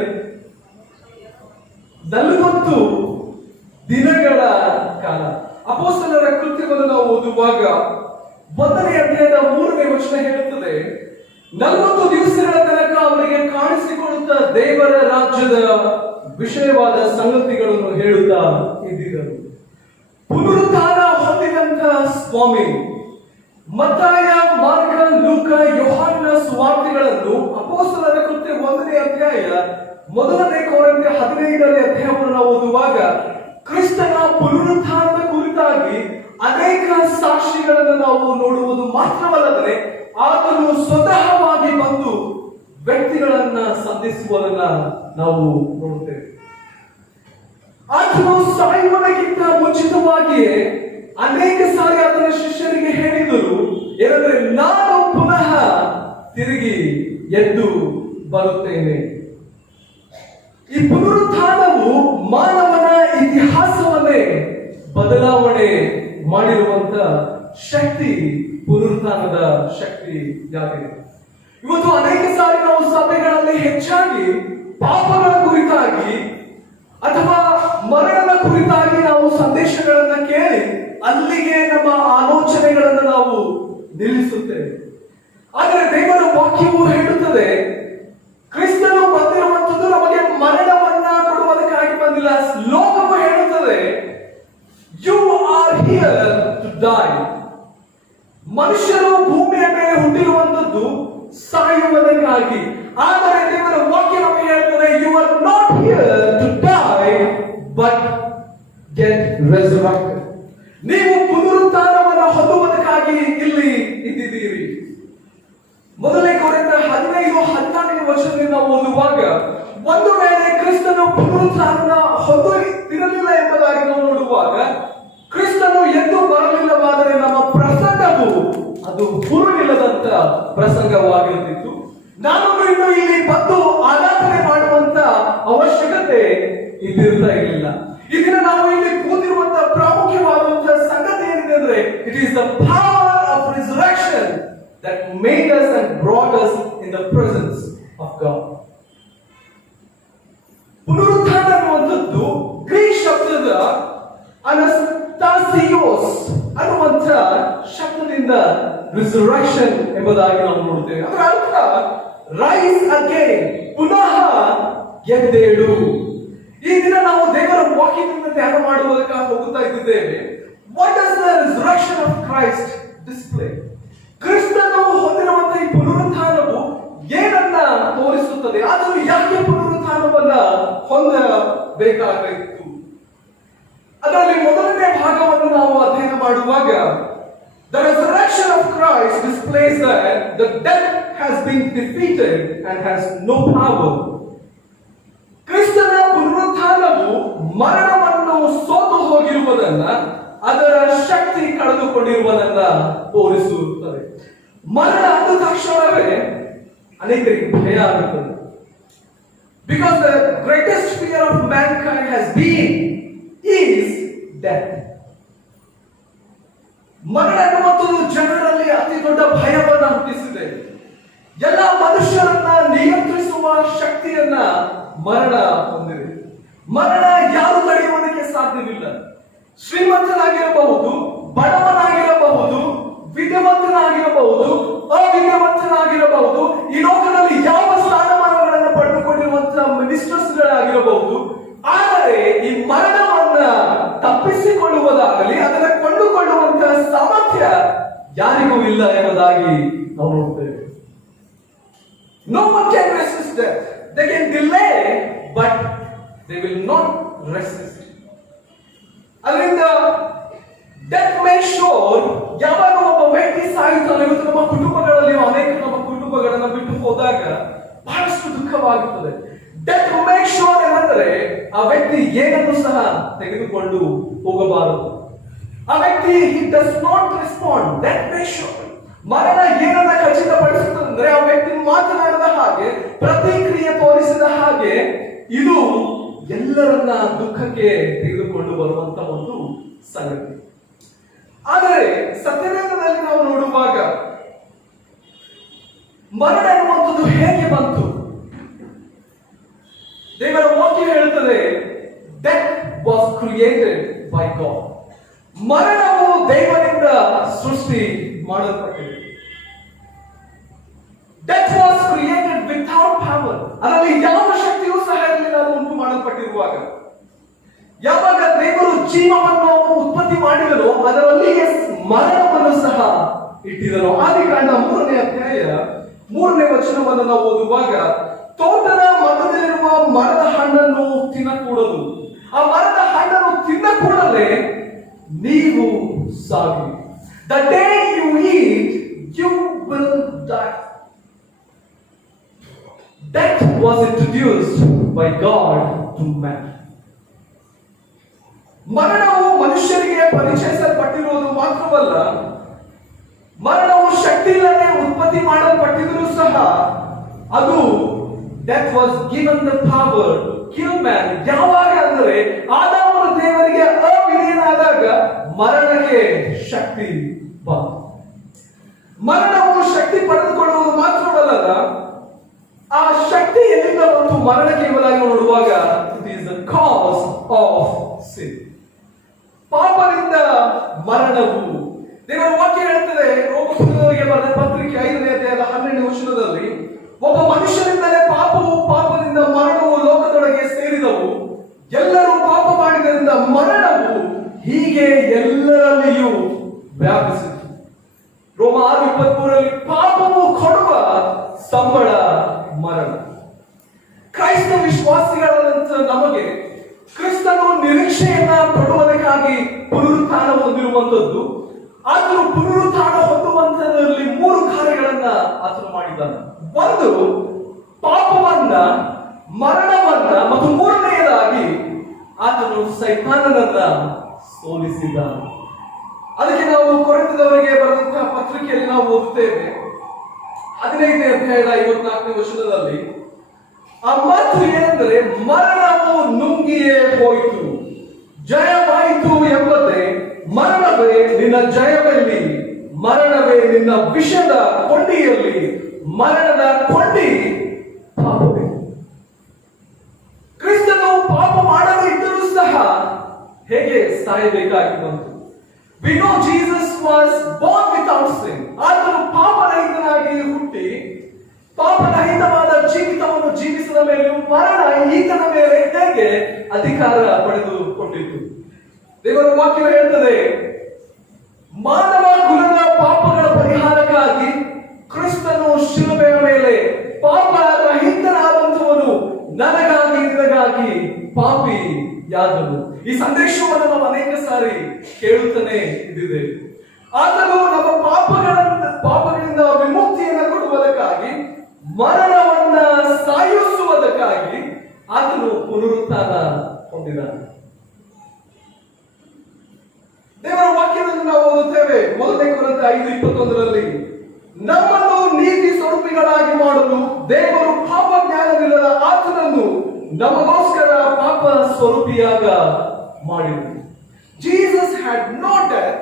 40 ದಿನಗಳ ಕಾಲ. ಅಪೊಸ್ತಲರ ಕೃತ್ಯವನ್ನು ನಾವು ಓದುವಾಗ 1ನೇ ಅಧ್ಯಾಯದ 3ನೇ ವಚನ ಹೇಳುತ್ತದೆ, 40 ದಿವಸಗಳ ತನಕ ಅವರಿಗೆ ಕಾಣಿಸಿಕೊಳ್ಳುತ್ತಾ ದೇವರ ರಾಜ್ಯದ ವಿಷಯವಾದ ಸಂಗತಿಗಳನ್ನು ಹೇಳುತ್ತಾ ಇದ್ದಿದ್ದರು. ಪುನರುತ್ಥಾನ ಹೊಂದಿದಂತ ಸ್ವಾಮಿ ಮತ್ತಾಯ, ಮಾರ್ಕ, ಲೂಕ, ಯೋಹಾನನ ಸುವಾರ್ತೆಗಳನ್ನು ಅಪೊಸ್ತಲರ ಕೃತ್ಯ 1ನೇ ಅಧ್ಯಾಯ, 1ನೇ ಕೊರಿಂಥ್ಯ 15ನೇ ಅಧ್ಯಾಯವನ್ನು ನಾವು ಓದುವಾಗ ಕ್ರಿಸ್ತನ ಪುನರುತ್ಥಾನದ ಕುರಿತಾಗಿ ಅನೇಕ ಸಾಕ್ಷಿಗಳನ್ನು ನಾವು ನೋಡುವುದು ಮಾತ್ರವಲ್ಲದೆ ಆತನು ಸ್ವತಃವಾಗಿ ಬಂದು ವ್ಯಕ್ತಿಗಳನ್ನ ಸಂಧಿಸುವುದನ್ನ ನಾವು ನೋಡುತ್ತೇವೆ. ಆತನು ಸಾಯುವುದಕ್ಕಿಂತ ಮುಂಚಿತವಾಗಿಯೇ ಅನೇಕ ಸಾರಿ ಆತನ ಶಿಷ್ಯರಿಗೆ ಹೇಳಿದರು, ಏನಂದ್ರೆ ನಾನು ಪುನಃ ತಿರುಗಿ ಎದ್ದು ಬರುತ್ತೇನೆ. ಈ ಪುನರುತ್ಥಾನವು ಮಾನವನ ಇತಿಹಾಸವನ್ನೇ ಬದಲಾವಣೆ ಮಾಡಿರುವಂತ ಶಕ್ತಿ ಪುನರುತ್ಥಾನದ ಶಕ್ತಿಯಾಗಿದೆ. ಇವತ್ತು ಅನೇಕ ಸಾರಿ ನಾವು ಸಭೆಗಳಲ್ಲಿ ಹೆಚ್ಚಾಗಿ ಪಾಪಗಳ ಕುರಿತಾಗಿ ಅಥವಾ ಮರಣದ ಕುರಿತಾಗಿ ನಾವು ಸಂದೇಶಗಳನ್ನ ಕೇಳಿ ಅಲ್ಲಿಗೆ ನಮ್ಮ ಆಲೋಚನೆಗಳನ್ನು ನಾವು ನಿಲ್ಲಿಸುತ್ತೇವೆ. ಆದರೆ ದೇವರ ವಾಕ್ಯವು ಹೇಳುತ್ತದೆ, ಕ್ರಿಸ್ತನು ಬಂದಿರುವಂತದ್ದು ನಮಗೆ ಮರಣವನ್ನ ಕೊಡುವುದಕ್ಕಾಗಿ ಬಂದಿಲ್ಲ. ಲೋಕವು ಹೇಳುತ್ತದೆ, you are here to die. ಮನುಷ್ಯರು ಭೂಮಿಯ ಮೇಲೆ ಹುಟ್ಟಿರುವಂತದ್ದು ಸಾಯುವುದಕ್ಕಾಗಿ. ಆದರೆ ದೇವರ ವಾಕ್ಯ ನಮಗೆ ಹೇಳ್ತದೆ, you are not here to die but get resurrected. ನೀವು ಪುನರುತ್ಥಾನವನ್ನು ಹೊಂದುವುದಕ್ಕಾಗಿ ಇಲ್ಲಿ ಇದ್ದಿದ್ದೀರಿ. 1ನೇ ಕೊರಿಂಥ 15-14 ವರ್ಷದಿಂದ ಓದುವಾಗ, ಒಂದು ವೇಳೆ ಕ್ರಿಸ್ತನು ಪುನರುತ್ಥಾನ ಹೊಂದಿರಲಿಲ್ಲ ಎಂಬುದಾಗಿ ನಾವು ನೋಡುವಾಗ, ಕ್ರಿಸ್ತನು ಎದ್ದು ಬರಲಿಲ್ಲವಾದರೆ ನಮ್ಮ ಪ್ರಸಂಗವು ಅದು ಪೂರ್ವವಿಲ್ಲದಂತ ಪ್ರಸಂಗವಾಗಿರುತ್ತಿತ್ತು. ನಾನು ಇನ್ನು ಇಲ್ಲಿ ಬಂದು ಆರಾಧನೆ ಮಾಡುವಂತ ಅವಶ್ಯಕತೆ ಇದ್ದಿರ್ತಾ ಇರಲಿಲ್ಲ. ಇದನ್ನ ನಾವು ಇಲ್ಲಿ ಕೂತಿರುವಂತ ಪ್ರಾಮುಖ್ಯವಾದಂತಹ ಸಂಗತಿ ಏನಿದೆ ಅಂದ್ರೆ, it is the power of resurrection that made us and brought us in the presence of God. ಪುನರುತ್ಥಾನ ಅನ್ನುವಂಥದ್ದು ಗ್ರೀಕ್ ಶಬ್ದದ ಅನಸ್ತಾಸಿಯೋಸ್ ಅನ್ನುವಂಥ ಶಬ್ದದಿಂದ ರಿಸರೆಕ್ಷನ್ ಎಂಬುದಾಗಿ ನಾವು ನೋಡುತ್ತೇವೆ. ಅದರ ಅರ್ಥ ರೈಸ್ ಅಗೇನ್, ಪುನಃ ಎದ್ದೇಳು. ಈ ದಿನ ನಾವು ದೇವರ ವಾಕ್ಯದಿಂದ ಧ್ಯಾನ ಮಾಡುವುದಕ್ಕಾಗಿ ಹೋಗುತ್ತಾ ಇದ್ದೇವೆ. What does the resurrection of Christ display? ಕ್ರಿಸ್ತನು ಹೊಂದಿರುವಂತಹ ಈ ಪುನರುತ್ಥಾನವು ಏನನ್ನ ತೋರಿಸುತ್ತದೆ? ಆದರೂ ಯಾಕೆ ಪುನರುತ್ಥಾನವನ್ನ ಹೊಂದಬೇಕಾಗಿತ್ತು? ಅದರಲ್ಲಿ ಮೊದಲನೇ ಭಾಗವನ್ನು ನಾವು ಅಧ್ಯಯನ ಮಾಡುವಾಗ, the resurrection of Christ displays that the death has been defeated and has no power. ಕ್ರಿಸ್ತನ ಪುನರುತ್ಥಾನವು ಮರಣವನ್ನು ಸೋತು ಹೋಗಿರುವುದನ್ನ, ಅದರ ಶಕ್ತಿ ಕಳೆದುಕೊಂಡಿರುವುದನ್ನ ತೋರಿಸುತ್ತದೆ. ಮರಣ ಅಂದ ತಕ್ಷಣವೇ ಅನೇಕರಿಗೆ ಭಯ ಆಗುತ್ತದೆ. Because the greatest fear of mankind has been is death. ಮರಣ ಎನ್ನುವಂಥದ್ದು ಜನರಲ್ಲಿ ಅತಿ ದೊಡ್ಡ ಭಯವನ್ನು ಹುಟ್ಟಿಸಿದೆ. ಎಲ್ಲ ಮನುಷ್ಯರನ್ನ ನಿಯಂತ್ರಿಸುವ ಶಕ್ತಿಯನ್ನ ಮರಣ ಹೊಂದಿದೆ. ಮರಣ ಯಾರು ತಡೆಯುವುದಕ್ಕೆ ಸಾಧ್ಯವಿಲ್ಲ. ಶ್ರೀಮಂತನಾಗಿರಬಹುದು, ಬಡವನಾಗಿರಬಹುದು, ವಿದ್ಯಾವಂತನಾಗಿರಬಹುದು, ಅವಿದ್ಯಾವಂತನಾಗಿರಬಹುದು, ಈ ಲೋಕದಲ್ಲಿ ಯಾವ ಸ್ಥಾನಮಾನಗಳನ್ನು ಪಡೆದುಕೊಂಡಿರುವಂತಹ ಮಿನಿಸ್ಟರ್ಸ್ಗಳಾಗಿರಬಹುದು. ಆದರೆ ಈ ಮರಣವನ್ನ ತಪ್ಪಿಸಿಕೊಳ್ಳುವುದಾಗಲಿ ಅದನ್ನ ಕೊಂಡುಕೊಳ್ಳುವಂತಹ ಸಾಮರ್ಥ್ಯ ಯಾರಿಗೂ ಇಲ್ಲ ಎಂಬುದಾಗಿ ನಾವು ನೋಡ್ತೇವೆ. No one can resist death. They can delay, but they will not resist. ಅದರಿಂದ ಡೆತ್ ಮೇ ಶೋರ್, ಯಾವಾಗ ಒಬ್ಬ ವ್ಯಕ್ತಿ ಸಾಯುತ್ತಾನೆ. ಇವತ್ತು ನಮ್ಮ ಕುಟುಂಬಗಳಲ್ಲಿ ಅನೇಕ ನಮ್ಮ ಕುಟುಂಬಗಳನ್ನ ಬಿಟ್ಟು ಹೋದಾಗ ಬಹಳಷ್ಟು ದುಃಖವಾಗುತ್ತದೆ. ಡೆತ್ ಮೇ ಶೋರ್ ಎಂದರೆ ಆ ವ್ಯಕ್ತಿ ಏನನ್ನು ಸಹ ತೆಗೆದುಕೊಂಡು ಹೋಗಬಾರದು. ಆ ವ್ಯಕ್ತಿ he does not respond. Death May sure, ಮರಣ ಏನನ್ನ ಖಚಿತಪಡಿಸುತ್ತದೆ ಅಂದ್ರೆ ಆ ವ್ಯಕ್ತಿ ಮಾತನಾಡದ ಹಾಗೆ, ಪ್ರತಿಕ್ರಿಯೆ ತೋರಿಸಿದ ಹಾಗೆ, ಇದು ಎಲ್ಲರನ್ನ ದುಃಖಕ್ಕೆ ತೆಗೆದುಕೊಂಡು ಬರುವಂತ ಒಂದು ಸಂಗತಿ. ಆದರೆ ಸತ್ಯವೇದದಲ್ಲಿ ನಾವು ನೋಡುವಾಗ ಮರಣ ಎನ್ನುವಂಥದ್ದು ಹೇಗೆ ಬಂತು? ದೇವರ ವಾಕ್ಯ ಹೇಳುತ್ತದೆ, death was created by god. ಮರಣವು ದೇವರಿಂದ ಸೃಷ್ಟಿ ಮಾಡಲ್ಪಟ್ಟಿದೆ. Death was created without power. ಅದರಲ್ಲಿ ಯಾವ ಶಕ್ತಿಯೂ ಸಹ ಇರಲಿಲ್ಲ. ಅದು ಉಂಟು ಮಾಡಲ್ಪಟ್ಟಿರುವಾಗ, ಯಾವಾಗ ದೇವರು ಜೀವವನ್ನು ಉತ್ಪತ್ತಿ ಮಾಡಿದನೋ ಅದರಲ್ಲಿಯೇ ಮರಣವನ್ನು ಸಹ ಇಟ್ಟಿದನು. ಆದಿಕಾಂಡ 3ನೇ ಅಧ್ಯಾಯ 3ನೇ ವಚನವನ್ನು ನಾವು ಓದುವಾಗ, ತೋಟದ ಮಧ್ಯದಲ್ಲಿರುವ ಮರದ ಹಣ್ಣನ್ನು ತಿನ್ನಕೂಡದು, ಆ ಮರದ ಹಣ್ಣನ್ನು ತಿನ್ನ ಕೂಡಲೇ ನೀವು ಸಾಗಿ. The day you eat, you will die. Death was introduced by God to man. ಮರಣವು ಮನುಷ್ಯರಿಗೆ ಪರಿಚಯಿಸಲ್ಪಟ್ಟಿರುವುದು ಮಾತ್ರವಲ್ಲ, ಮರಣವು ಶಕ್ತಿ ಇಲ್ಲದೆ ಉತ್ಪತ್ತಿ ಮಾಡಲ್ಪಟ್ಟಿದ್ರೂ ಸಹ ಅದು death was given the power to kill man. ಯಾವಾಗ ಅಂದರೆ ಆದಾಮನು ದೇವರಿಗೆ ಅವಿಧೇಯನಾದಾಗ ಮರಣಕ್ಕೆ ಶಕ್ತಿ ಬಂತು. ಮರಣವು ಶಕ್ತಿ ಪಡೆದುಕೊಳ್ಳುವುದು ಮಾತ್ರವಲ್ಲ, ಆ ಶಕ್ತಿ ಎಲ್ಲಿಂದ ಬಂತು ಮರಣಕ್ಕೆ ಎಂಬುದಾಗಿ ನೋಡುವಾಗ, it is the cause of sin. ಪಾಪದಿಂದ ಮರಣವು. ದೇವರ ವಾಕ್ಯ ಹೇಳುತ್ತದೆ, ರೋಮಪುರದವರಿಗೆ ಬರೆದ ಪತ್ರಿಕೆ 5ನೇ ಅಧ್ಯಾಯದ 12ನೇ ವಚನದಲ್ಲಿ, ಒಬ್ಬ ಮನುಷ್ಯನಿಂದಲೇ ಪಾಪವು, ಪಾಪದಿಂದ ಮರಣವು ಲೋಕದೊಳಗೆ ಸೇರಿದವು, ಎಲ್ಲರೂ ಪಾಪ ಮಾಡಿದ್ದರಿಂದ ಮರಣವು ಹೀಗೆ ಎಲ್ಲರಲ್ಲಿಯೂ ವ್ಯಾಪಿಸಿತು. ರೋಮ 6:23ರಲ್ಲಿ ಪಾಪವು ಕೊಡುವ ಸಂಬಳ ಮರಣ. ಕ್ರೈಸ್ತ ವಿಶ್ವಾಸಿಗಳಂತ ನಮಗೆ ಕ್ರಿಸ್ತನು ನಿರೀಕ್ಷೆಯನ್ನ ಕೊಡುವುದಕ್ಕಾಗಿ ಪುನರುತ್ಥಾನ ಹೊಂದಿರುವಂತದ್ದು. ಆತನು ಪುನರುತ್ಥಾನ ಹೊಂದುವಂತದ್ರಲ್ಲಿ 3 ಕಾರ್ಯಗಳನ್ನ ಆತನು ಮಾಡಿದ್ದಾನೆ. ಒಂದು, ಪಾಪವನ್ನ, ಮರಣವನ್ನ, ಮತ್ತು 3ನೇದಾಗಿ ಆತನು ಸೈತಾನನನ್ನ ಸೋಲಿಸಿದ್ದಾನೆ. ಅದಕ್ಕೆ ನಾವು ಕೊರಿಂಥದವರಿಗೆ ಬರೆದಂತಹ ಪತ್ರಿಕೆಯಲ್ಲಿ ನಾವು ಓದುತ್ತೇವೆ 15ನೇ ಅಧ್ಯಾಯದ 54ನೇ ವಚನದಲ್ಲಿ, ಆ ಮಾತು ಏನೆಂದರೆ, ಮರಣವು ನುಂಗಿಯೇ ಹೋಯಿತು, ಜಯವಾಯಿತು ಎಂಬುದೇ, ಮರಣವೇ ನಿನ್ನ ಜಯವೆಲ್ಲಿ, ಮರಣವೇ ನಿನ್ನ ವಿಷದ ಕೊಂಡಿಯಲ್ಲಿ, ಮರಣದ ಕೊಂಡಿ ಪಾಪವೇ. ಕ್ರಿಸ್ತನು ಪಾಪ ಮಾಡದೇ ಇದ್ದರೂ ಸಹ ಹೇಗೆ ಸಾಯಬೇಕಾಗಿ ಬಂತು? We know Jesus was born without sin. ಆತನು ಪಾಪರಹಿತನಾಗಿ ಹುಟ್ಟಿ ಪಾಪರಹಿತ ಜೀವಿಸಿದ ಮೇಲೆಯೂ ಮರಣ ಈತನ ಮೇಲೆ ಹೇಗೆ ಅಧಿಕಾರ ಪಡೆದುಕೊಂಡಿತು? ದೇವರ ವಾಕ್ಯ ಹೇಳ್ತದೆ, ಮಾನವ ಕುಲದ ಪಾಪಗಳ ಪರಿಹಾರಕ್ಕಾಗಿ ಕ್ರಿಸ್ತನು ಶಿಲುಬೆಯ ಮೇಲೆ ಪಾಪ ರಹಿತನಾದಂಥವನು ನನಗಾಗಿ ನಿನಗಾಗಿ ಪಾಪಿಯಾದನು. ಈ ಸಂದೇಶವನ್ನು ನಾವು ಅನೇಕ ಸಾರಿ ಕೇಳುತ್ತಾನೆ ಇದ್ದಿದೆ. ಆತನು ನಮ್ಮ ಪಾಪಗಳಿಂದ ವಿಮುಕ್ತಿಯನ್ನು ಕೊಡುವುದಕ್ಕಾಗಿ, ಮರಣವನ್ನ ಸಾಯಿಸುವುದಕ್ಕಾಗಿ ಆತನು ಪುನರುತ್ಥಾನ ಹೊಂದಿದ್ದಾನೆ. ದೇವರ ವಾಕ್ಯವನ್ನು ನಾವು ಓದುತ್ತೇವೆ. 1 ಕೊರಿಂಥ 5:21 ನಮ್ಮನ್ನು ನೀತಿ ಸ್ವರೂಪಿಗಳಾಗಿ ಮಾಡಲು ದೇವರು ಪಾಪ ಜ್ಞಾನವಿಲ್ಲದ ಆತನನ್ನು ನಮಗೋಸ್ಕರ ಪಾಪ ಸ್ವರೂಪಿಯಾಗ ಮಾಡಿದನು. Jesus had no death,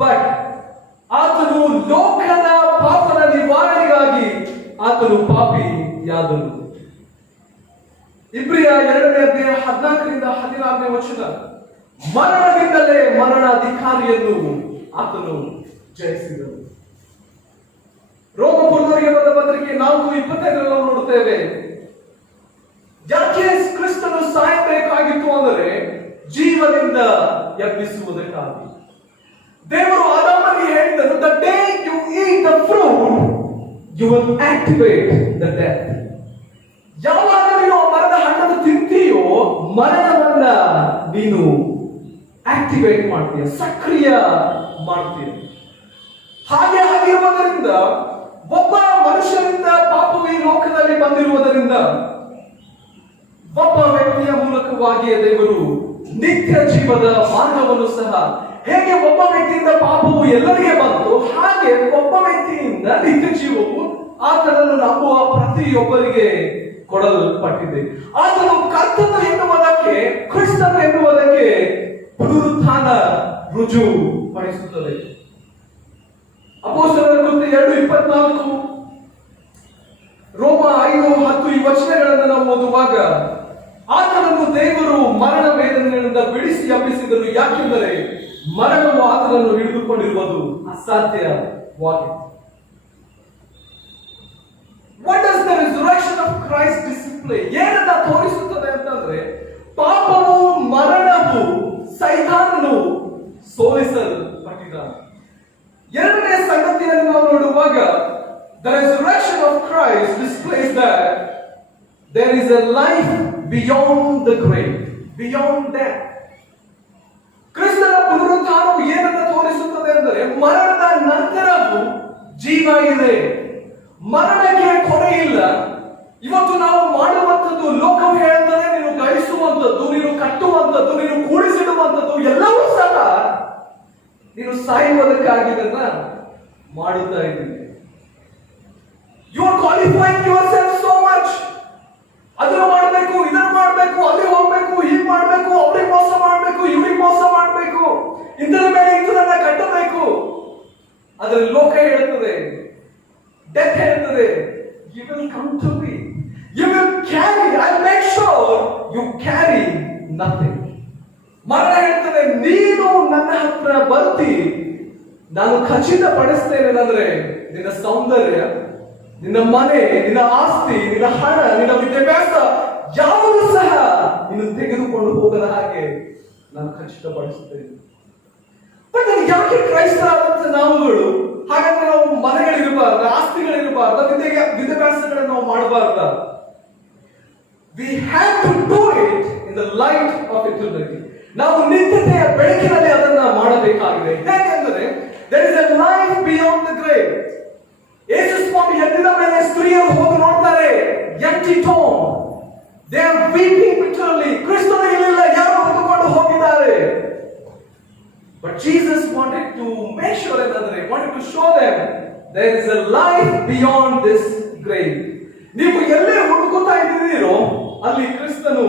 but ಆತನು ಲೋಕದ ಪಾಪದ ನಿವಾರಣೆಗಾಗಿ ಆತನು ಪಾಪಿಯಾದನು. ಇಬ್ರಿಯ 2:14-16 ಮರಣದಿಂದಲೇ ಮರಣಾಧಿಕಾರಿಯನ್ನು ಆತನು ಜಯಿಸಿದನು. ರೋಮಪುರದವರಿಗೆ ಬರೆದ ಪತ್ರಿಕೆ 4:25 ನೋಡುತ್ತೇವೆ. ಯಾಕೆ ಕ್ರಿಸ್ತನು ಸಾಯಬೇಕಾಗಿತ್ತು ಅಂದರೆ ಜೀವದಿಂದ ಎಬ್ಬಿಸುವುದಕ್ಕಾಗಿ. ದೇವರು ಆದಾಮನಿಗೆ ಹೇಳಿದನು, the day you eat the fruit you will activate the death. ಯಾವಾಗ ನೀನು ಆ ಮರದ ಹಣ್ಣನ್ನು ತಿಂತೀಯೋ ಮರಣವನ್ನ ನೀನು ಆಕ್ಟಿವೇಟ್ ಮಾಡ್ತೀಯ, ಸಕ್ರಿಯ ಮಾಡ್ತೀಯ. ಹಾಗೆ ಆಗಿರುವುದರಿಂದ ಒಬ್ಬ ಮನುಷ್ಯನಿಂದ ಪಾಪವು ಈ ಲೋಕದಲ್ಲಿ ಬಂದಿರುವುದರಿಂದ ಒಬ್ಬ ವ್ಯಕ್ತಿಯ ಮೂಲಕವಾಗಿಯೇ ದೇವರು ನಿತ್ಯ ಜೀವದ ಮಾರ್ಗವನ್ನು ಸಹ, ಹೇಗೆ ಒಬ್ಬ ವ್ಯಕ್ತಿಯಿಂದ ಪಾಪವು ಎಲ್ಲರಿಗೆ ಬಂತು ಹಾಗೆ ಒಬ್ಬ ವ್ಯಕ್ತಿಯಿಂದ ನಿತ್ಯ ಜೀವವು ಆತನನ್ನು ನಂಬುವ ಪ್ರತಿಯೊಬ್ಬರಿಗೆ ಕೊಡಲ್ಪಟ್ಟಿದೆ. ಆತನು ಕರ್ತನು ಎನ್ನುವುದಕ್ಕೆ, ಕ್ರಿಸ್ತನು ಎನ್ನುವುದಕ್ಕೆ ಪುನರುತ್ಥಾನ ರುಜು ಪಡಿಸುತ್ತದೆ. ಅಪೊಸ್ತಲರ ಕೃತ್ಯ 2:24, ರೋಮ 5:10 ಈ ವಚನಗಳನ್ನು ನಾವು ಓದುವಾಗ ಆತನನ್ನು ದೇವರು ಮರಣ ವೇದನೆಗಳಿಂದ ಬಿಡಿಸಿ ಎಬ್ಬಿಸಿದನು. ಯಾಕೆಂದರೆ ಮರಣವು ಆತನನ್ನು ಹಿಡಿದುಕೊಂಡಿರುವುದು ಅಸಾಧ್ಯವಾಗಿದೆ. What does the resurrection of Christ display? ಏನನ್ನ ತೋರಿಸುತ್ತದೆ ಅಂತಂದ್ರೆ, ಪಾಪವು, ಮರಣವು, ಸೈತಾನನು ಸೋಲಿಸಲ್ಪಟ್ಟಿದ್ದಾನೆ. ಎರಡನೇ ಸಂಗತಿಯನ್ನು ನಾವು ನೋಡುವಾಗ, the resurrection of Christ displays that there is a life beyond the grave, beyond death. ಕ್ರಿಸ್ತನ ಪುನರುತ್ಥಾನವು ಏನನ್ನು ತೋರಿಸುತ್ತದೆ ಅಂದರೆ, ಮರಣದ ನಂತರವೂ ಜೀವ ಇದೆ, ಮರಣಕ್ಕೆ ಕೊನೆ ಇಲ್ಲ. ಇವತ್ತು ನಾವು ಮಾಡುವಂಥದ್ದು, ಲೋಕವು ಹೇಳುತ್ತದೆ ನೀನು ಗಳಿಸುವಂಥದ್ದು, ನೀನು ಕಟ್ಟುವಂಥದ್ದು, ನೀನು ಕೂಡಿಸಿಡುವಂಥದ್ದು ಎಲ್ಲವೂ ಸಹ ನೀನು ಸಾಯುವುದಕ್ಕಾಗಿ ಇದನ್ನ ಮಾಡುತ್ತಾ ಇದ್ದೀನಿ. You are qualifying yourself so much. ಅದನ್ನು ಮಾಡಬೇಕು, ಇದನ್ನು ಮಾಡಬೇಕು, ಅಲ್ಲಿ ಹೋಗ್ಬೇಕು, ಹೀಗೆ ಮಾಡಬೇಕು, ಅವ್ರಿಗೆ ಮೋಸ ಮಾಡಬೇಕು, ಇವ್ರಿಗೆ ಮೋಸ ಮಾಡಬೇಕು, ಇಂಥದ ಮೇಲೆ ಇಂಥದನ್ನ ಕಟ್ಟಬೇಕು. ಅದರ ಲೋಕ ಹೇಳುತ್ತದೆ, ಡೆತ್ ಹೇಳುತ್ತದೆ, you will come to me, you will carry, I'll make sure you carry nothing. ಮರಣ ಹೇಳ್ತದೆ, ನೀನು ನನ್ನ ಹತ್ರ ಬರ್ತಿ, ನಾನು ಖಚಿತಪಡಿಸ್ತೇನೆ ಅಂದ್ರೆ ನಿನ್ನ ಸೌಂದರ್ಯ, ನಿನ್ನ ಮನೆ, ನಿನ್ನ ಆಸ್ತಿ, ನಿನ್ನ ಹಣ, ನಿನ್ನ ವಿದ್ಯಾಭ್ಯಾಸ ಯಾವುದು ಸಹ ನೀನು ತೆಗೆದುಕೊಂಡು ಹೋಗದ ಹಾಗೆ ನಾನು ಖಚಿತಪಡಿಸುತ್ತೇನೆ. ಬಟ್ ಯಾಕೆ ಕ್ರೈಸ್ತರಾದಂತ ನಾವುಗಳು ಹಾಗಾದ್ರೆ ನಾವು ಮನೆಗಳಿರಬಾರ್ದ, ಆಸ್ತಿಗಳಿರಬಾರ್ದ, ವಿದ್ಯಾಭ್ಯಾಸಗಳನ್ನು ನಾವು ಮಾಡಬಾರ್ದ? We have to do it in the light of eternity. ನಾವು ನಿತ್ಯತೆಯ ಬೆಳಕಿನಲ್ಲಿ ಅದನ್ನ ಮಾಡಬೇಕಾಗಿದೆ. ಹೇಗೆಂದರೆ there is a life beyond the grave. ಯೇಸು ಸ್ವಾಮಿ ಎದ್ದಿದ ಮೇಲೆ ಸ್ತ್ರೀಯರು ಹೋಗಿ ನೋಡ್ತಾರೆ, empty tomb. They are weeping bitterly. ಕ್ರಿಸ್ತನು ಇಲ್ಲಿಲ್ಲ, ಯಾರು ಹೊತ್ತುಕೊಂಡು ಹೋಗಿದ್ದಾರೆ. But Jesus wanted to make sure that wanted to show them there is a life beyond this grave. ನೀವು ಎಲ್ಲೇ ಹುಡುಕುತ್ತಾ ಇದ್ದೀರೋ ಅಲ್ಲಿ ಕ್ರಿಸ್ತನು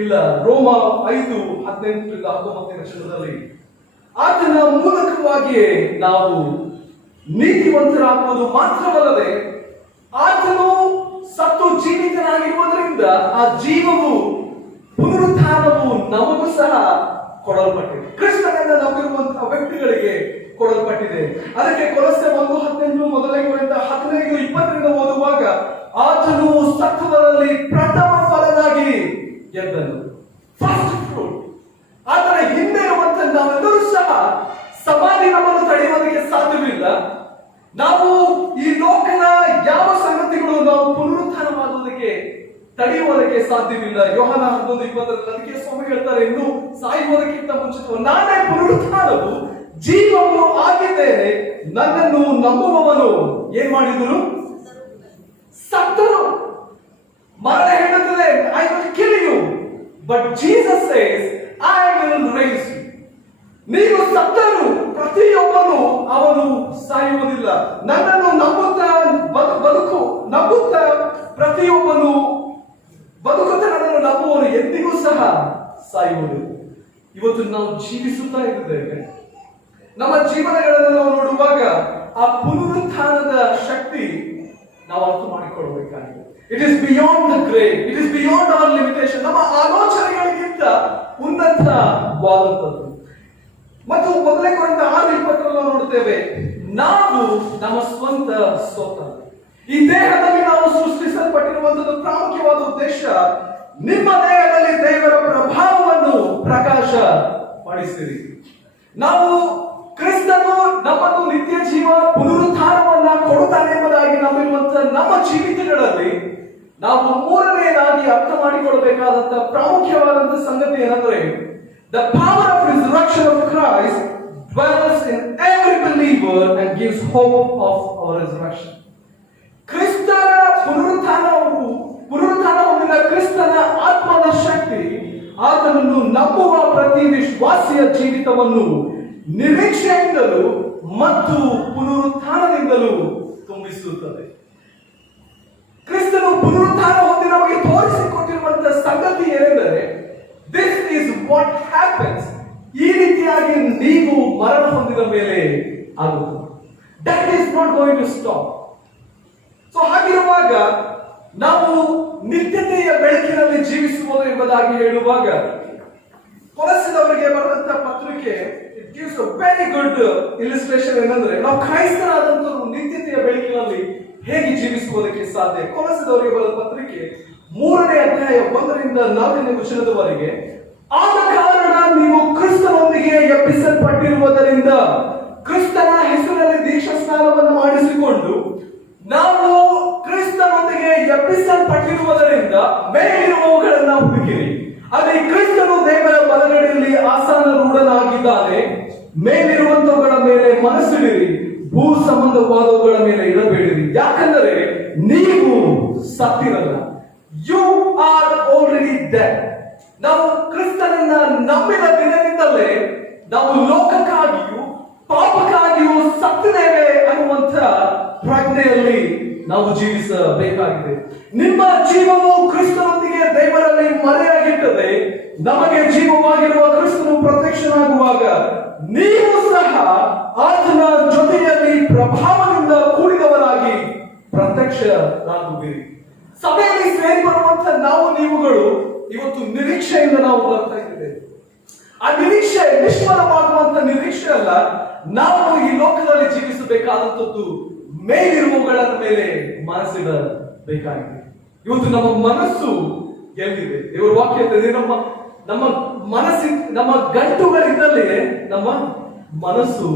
ಇಲ್ಲ. ರೋಮ 5:18-19 ಆತನ ಮೂಲಕವಾಗಿಯೇ ನಾವು ನೀತಿವಂತರಾಗುವುದು ಮಾತ್ರವಲ್ಲದೆ, ಆತನು ಸತ್ತು ಜೀವಿತನಾಗಿರುವುದರಿಂದ ಆ ಜೀವವು, ಪುನರುತ್ಥಾನವು ನಮಗೂ ಸಹ ಕೊಡಲ್ಪಟ್ಟಿದೆ. ಕ್ರಿಸ್ತನನ್ನು ನಂಬಿರುವಂತಹ ವ್ಯಕ್ತಿಗಳಿಗೆ ಕೊಡಲ್ಪಟ್ಟಿದೆ. ಅದಕ್ಕೆ ಕೊಲೊಸ್ಸೆ 1:18, 1 ಕೊರಿಂಥ 15:20 ಓದುವಾಗ ಆತನು ಸತ್ತವರಲ್ಲಿ ಪ್ರಥಮ ಫಲವಾಗಿ ಎದ್ದನು. First fruit. ಆತನ ಹಿಂದೆ ಇರುವಂತಹ ನಾವೆಲ್ಲರೂ ಸಹ ಸಮಾಧಿ ನಮ್ಮನ್ನು ತಡೆಯುವುದಕ್ಕೆ ಸಾಧ್ಯವಿಲ್ಲ. ನಾವು ಈ ಲೋಕದ ಯಾವ ಸಂಗತಿಗಳು ನಾವು ಪುನರುತ್ಥಾನ ಮಾಡುವುದಕ್ಕೆ ತಡೆಯುವುದಕ್ಕೆ ಸಾಧ್ಯವಿಲ್ಲ. ಯೋಹಾನ 11:20 ಅದಕ್ಕೆ ಸ್ವಾಮಿ ಹೇಳ್ತಾರೆ, ಇನ್ನು ಸಾಯುವುದಕ್ಕಿಂತ ಮುಂಚಿತವಾಗಿ ನಾನೇ ಪುನರುತ್ಥಾನವು ಜೀವವು ಆಗಿದ್ದೇನೆ, ನನ್ನನ್ನು ನಂಬುವವನು ಏನ್ ಮಾಡಿದರು? ಸತ್ತರು. ಮರಣ ಹೇಳುತ್ತದೆ, I will kill you, but Jesus says I will rise you. ನೀವು ಸತ್ತರು ಪ್ರತಿಯೊಬ್ಬನು ಅವನು ಸಾಯುವುದಿಲ್ಲ. ನನ್ನನ್ನು ನಂಬುತ್ತಾ ನಂಬುತ್ತಾ ಪ್ರತಿಯೊಬ್ಬನು ಬದುಕುತ್ತಾ ನನ್ನನ್ನು ನಂಬುವನು ಎಂದಿಗೂ ಸಹ ಸಾಯುವುದಿಲ್ಲ. ಇವತ್ತು ನಾವು ಜೀವಿಸುತ್ತಾ ಇದ್ದೇವೆ. ನಮ್ಮ ಜೀವನಗಳನ್ನು ನಾವು ನೋಡುವಾಗ ಆ ಪುನರುತ್ಥಾನದ ಶಕ್ತಿ ನಾವು ಅರ್ಥ ಮಾಡಿಕೊಳ್ಳಬೇಕಾಗಿದೆ. It is beyond the grave, it is beyond our limitation. ನಮ್ಮ ಆಲೋಚನೆಗಳಿಗಿಂತ ಉನ್ನತವಾದಂಥದ್ದು. ಮತ್ತು 1 ಕೊರಿಂಥ 6:20 ನೋಡುತ್ತೇವೆ, ನಾವು ನಮ್ಮ ಸ್ವಂತ ಸ್ವತಃ ಈ ದೇಹದಲ್ಲಿ ನಾವು ಸೃಷ್ಟಿಸಲ್ಪಟ್ಟಿರುವಂತಹ ಪ್ರಾಮುಖ್ಯವಾದ ಉದ್ದೇಶ ನಿಮ್ಮ ದೇಹದಲ್ಲಿ ದೇವರ ಪ್ರಭಾವವನ್ನು ಪ್ರಕಾಶ ಪಡಿಸಿರಿ. ನಾವು ಕ್ರಿಸ್ತನು ನಮ್ಮನ್ನು ನಿತ್ಯ ಜೀವ ಪುನರುತ್ಥಾನವನ್ನ ಕೊಡುತ್ತಾನೆ ಎಂಬುದಾಗಿ ನಂಬಿರುವಂತಹ ನಮ್ಮ ಜೀವಿತಗಳಲ್ಲಿ ನಾವು ಮೂರನೆಯದಾಗಿ ಅರ್ಥ ಮಾಡಿಕೊಳ್ಳಬೇಕಾದಂತಹ ಪ್ರಾಮುಖ್ಯವಾದಂತಹ ಸಂಗತಿ ಏನಂದ್ರೆ, the power of resurrection of Christ dwells in every believer and gives hope of our resurrection. ಕ್ರಿಸ್ತನ ಪುನರುತ್ಥಾನ ಹೊಂದಿದ ಕ್ರಿಸ್ತನ ಆತ್ಮದ ಶಕ್ತಿ ಆತನನ್ನು ನಂಬುವ ಪ್ರತಿ ವಿಶ್ವಾಸಿಯ ಜೀವಿತವನ್ನು ನಿರೀಕ್ಷೆಯಿಂದಲೂ ಮತ್ತು ಪುನರುತ್ಥಾನದಿಂದಲೂ ತುಂಬಿಸುತ್ತದೆ. ಕ್ರಿಸ್ತನು ಪುನರುತ್ಥಾನ ಹೊಂದಿ ನಮಗೆ ತೋರಿಸಿಕೊಟ್ಟಿರುವಂತಹ ಸಂಗತಿ ಏನೆಂದರೆ, ದಿಸ್ ಈಸ್ ವಾಟ್ ಹ್ಯಾಪನ್ಸ್. ಈ ರೀತಿಯಾಗಿ ನೀವು ಮರಣ ಹೊಂದಿದ ಮೇಲೆ ಆಗುತ್ತದೆ. That is not going to stop. So ಹಾಗಿರುವಾಗ ನಾವು ನಿತ್ಯತೆಯ ಬೆಳಕಿನಲ್ಲಿ ಜೀವಿಸುವುದು ಎಂಬುದಾಗಿ ಹೇಳುವಾಗ, ಕೊಲೊಸ್ಸೆಯವರಿಗೆ ಬರೆದಂತಹ ಪತ್ರಿಕೆ it gives a very good illustration. ಏನಂದ್ರೆ, ನಾವು ಕ್ರೈಸ್ತರಾದಂತವರು ನಿತ್ಯತೆಯ ಬೆಳಕಿನಲ್ಲಿ ಹೇಗೆ ಜೀವಿಸುವುದಕ್ಕೆ ಸಾಧ್ಯ. ಕೊಲೊಸ್ಸೆಯವರಿಗೆ ಬರೆದ ಪತ್ರಿಕೆ 3ನೇ ಅಧ್ಯಾಯ 1ರಿಂದ 4ನೇ ವಚನದವರೆಗೆ, ಆದ ಕಾರಣ ನೀವು ಕ್ರಿಸ್ತನೊಂದಿಗೆ ಎಬ್ಬಿಸಲ್ಪಟ್ಟಿರುವುದರಿಂದ ಕ್ರಿಸ್ತನ ಹೆಸರಿನಲ್ಲಿ ದೀಕ್ಷಾ ಸ್ನಾನವನ್ನು ಮಾಡಿಸಿಕೊಂಡು ನಾವು ಕ್ರಿಸ್ತನೊಂದಿಗೆ ಎಬ್ಬಿಸಲ್ಪಟ್ಟಿರುವುದರಿಂದ ಮೇಲಿರುವವುಗಳನ್ನ ಹುಡುಕಿರಿ. ಅಲ್ಲಿ ಕ್ರಿಸ್ತನು ದೇವರ ಬಲಗಡೆಯಲ್ಲಿ ಆಸನಾರೂಢನಾಗಿದ್ದಾನೆ. ಮೇಲಿರುವಂತವುಗಳ ಮೇಲೆ ಮನಸ್ಸಿಡಿರಿ, ಭೂ ಸಂಬಂಧವಾದವುಗಳ ಮೇಲೆ ಇಡಬೇಡಿರಿ. ಯಾಕಂದರೆ ನೀವು ಸತ್ತಿರಲ್ಲ. You are already dead. ನಾವು ಕ್ರಿಸ್ತನನ್ನ ನಂಬಿದ ದಿನದಿಂದಲೇ ನಾವು ಲೋಕಕ್ಕಾಗಿಯೂ ಪಾಪಕ್ಕಾಗಿಯೂ ಸತ್ತಿದ್ದೇವೆ ಅನ್ನುವಂತ ಪ್ರಜ್ಞೆಯಲ್ಲಿ ನಾವು ಜೀವಿಸಬೇಕಾಗಿದೆ. ನಿಮ್ಮ ಜೀವವು ಕ್ರಿಸ್ತನೊಂದಿಗೆ ದೇವರಲ್ಲಿ ಮರೆಯಾಗಿಟ್ಟದೆ ನಮಗೆ ಜೀವವಾಗಿರುವ ಕ್ರಿಸ್ತನು ಪ್ರತ್ಯಕ್ಷನಾಗುವಾಗ ನೀವು ಸಹ ಆತನ ಜೊತೆಯಲ್ಲಿ ಪ್ರಭಾವದಿಂದ ಕೂಡಿದವರಾಗಿ ಪ್ರತ್ಯಕ್ಷರಾಗುವಿರಿ. ಸಭೆಯಲ್ಲಿ ಸೇರಿ ಬರುವಂತ ನಾವು ನೀವುಗಳು ಇವತ್ತು ನಿರೀಕ್ಷೆಯಿಂದ ನಾವು ಬರ್ತಾ ಇದ್ದೇವೆ. ಆ ನಿರೀಕ್ಷೆ ನಿಷ್ಫಲವಾಗುವಂತ ನಿರೀಕ್ಷೆ ಅಲ್ಲ. ನಾವು ಈ ಲೋಕದಲ್ಲಿ ಜೀವಿಸಬೇಕಾದಂಥದ್ದು ಮೇಲಿರುವವುಗಳ ಮೇಲೆ ಮನಸ್ಸಿಡಬೇಕಾಗಿದೆ. ಇವತ್ತು ನಮ್ಮ ಮನಸ್ಸು ಎಲ್ಲಿದೆ? ದೇವರ ವಾಕ್ಯ ನಮ್ಮ ಗಂಟುಗಳಿದ್ದಲ್ಲೇ ನಮ್ಮ ಮನಸ್ಸು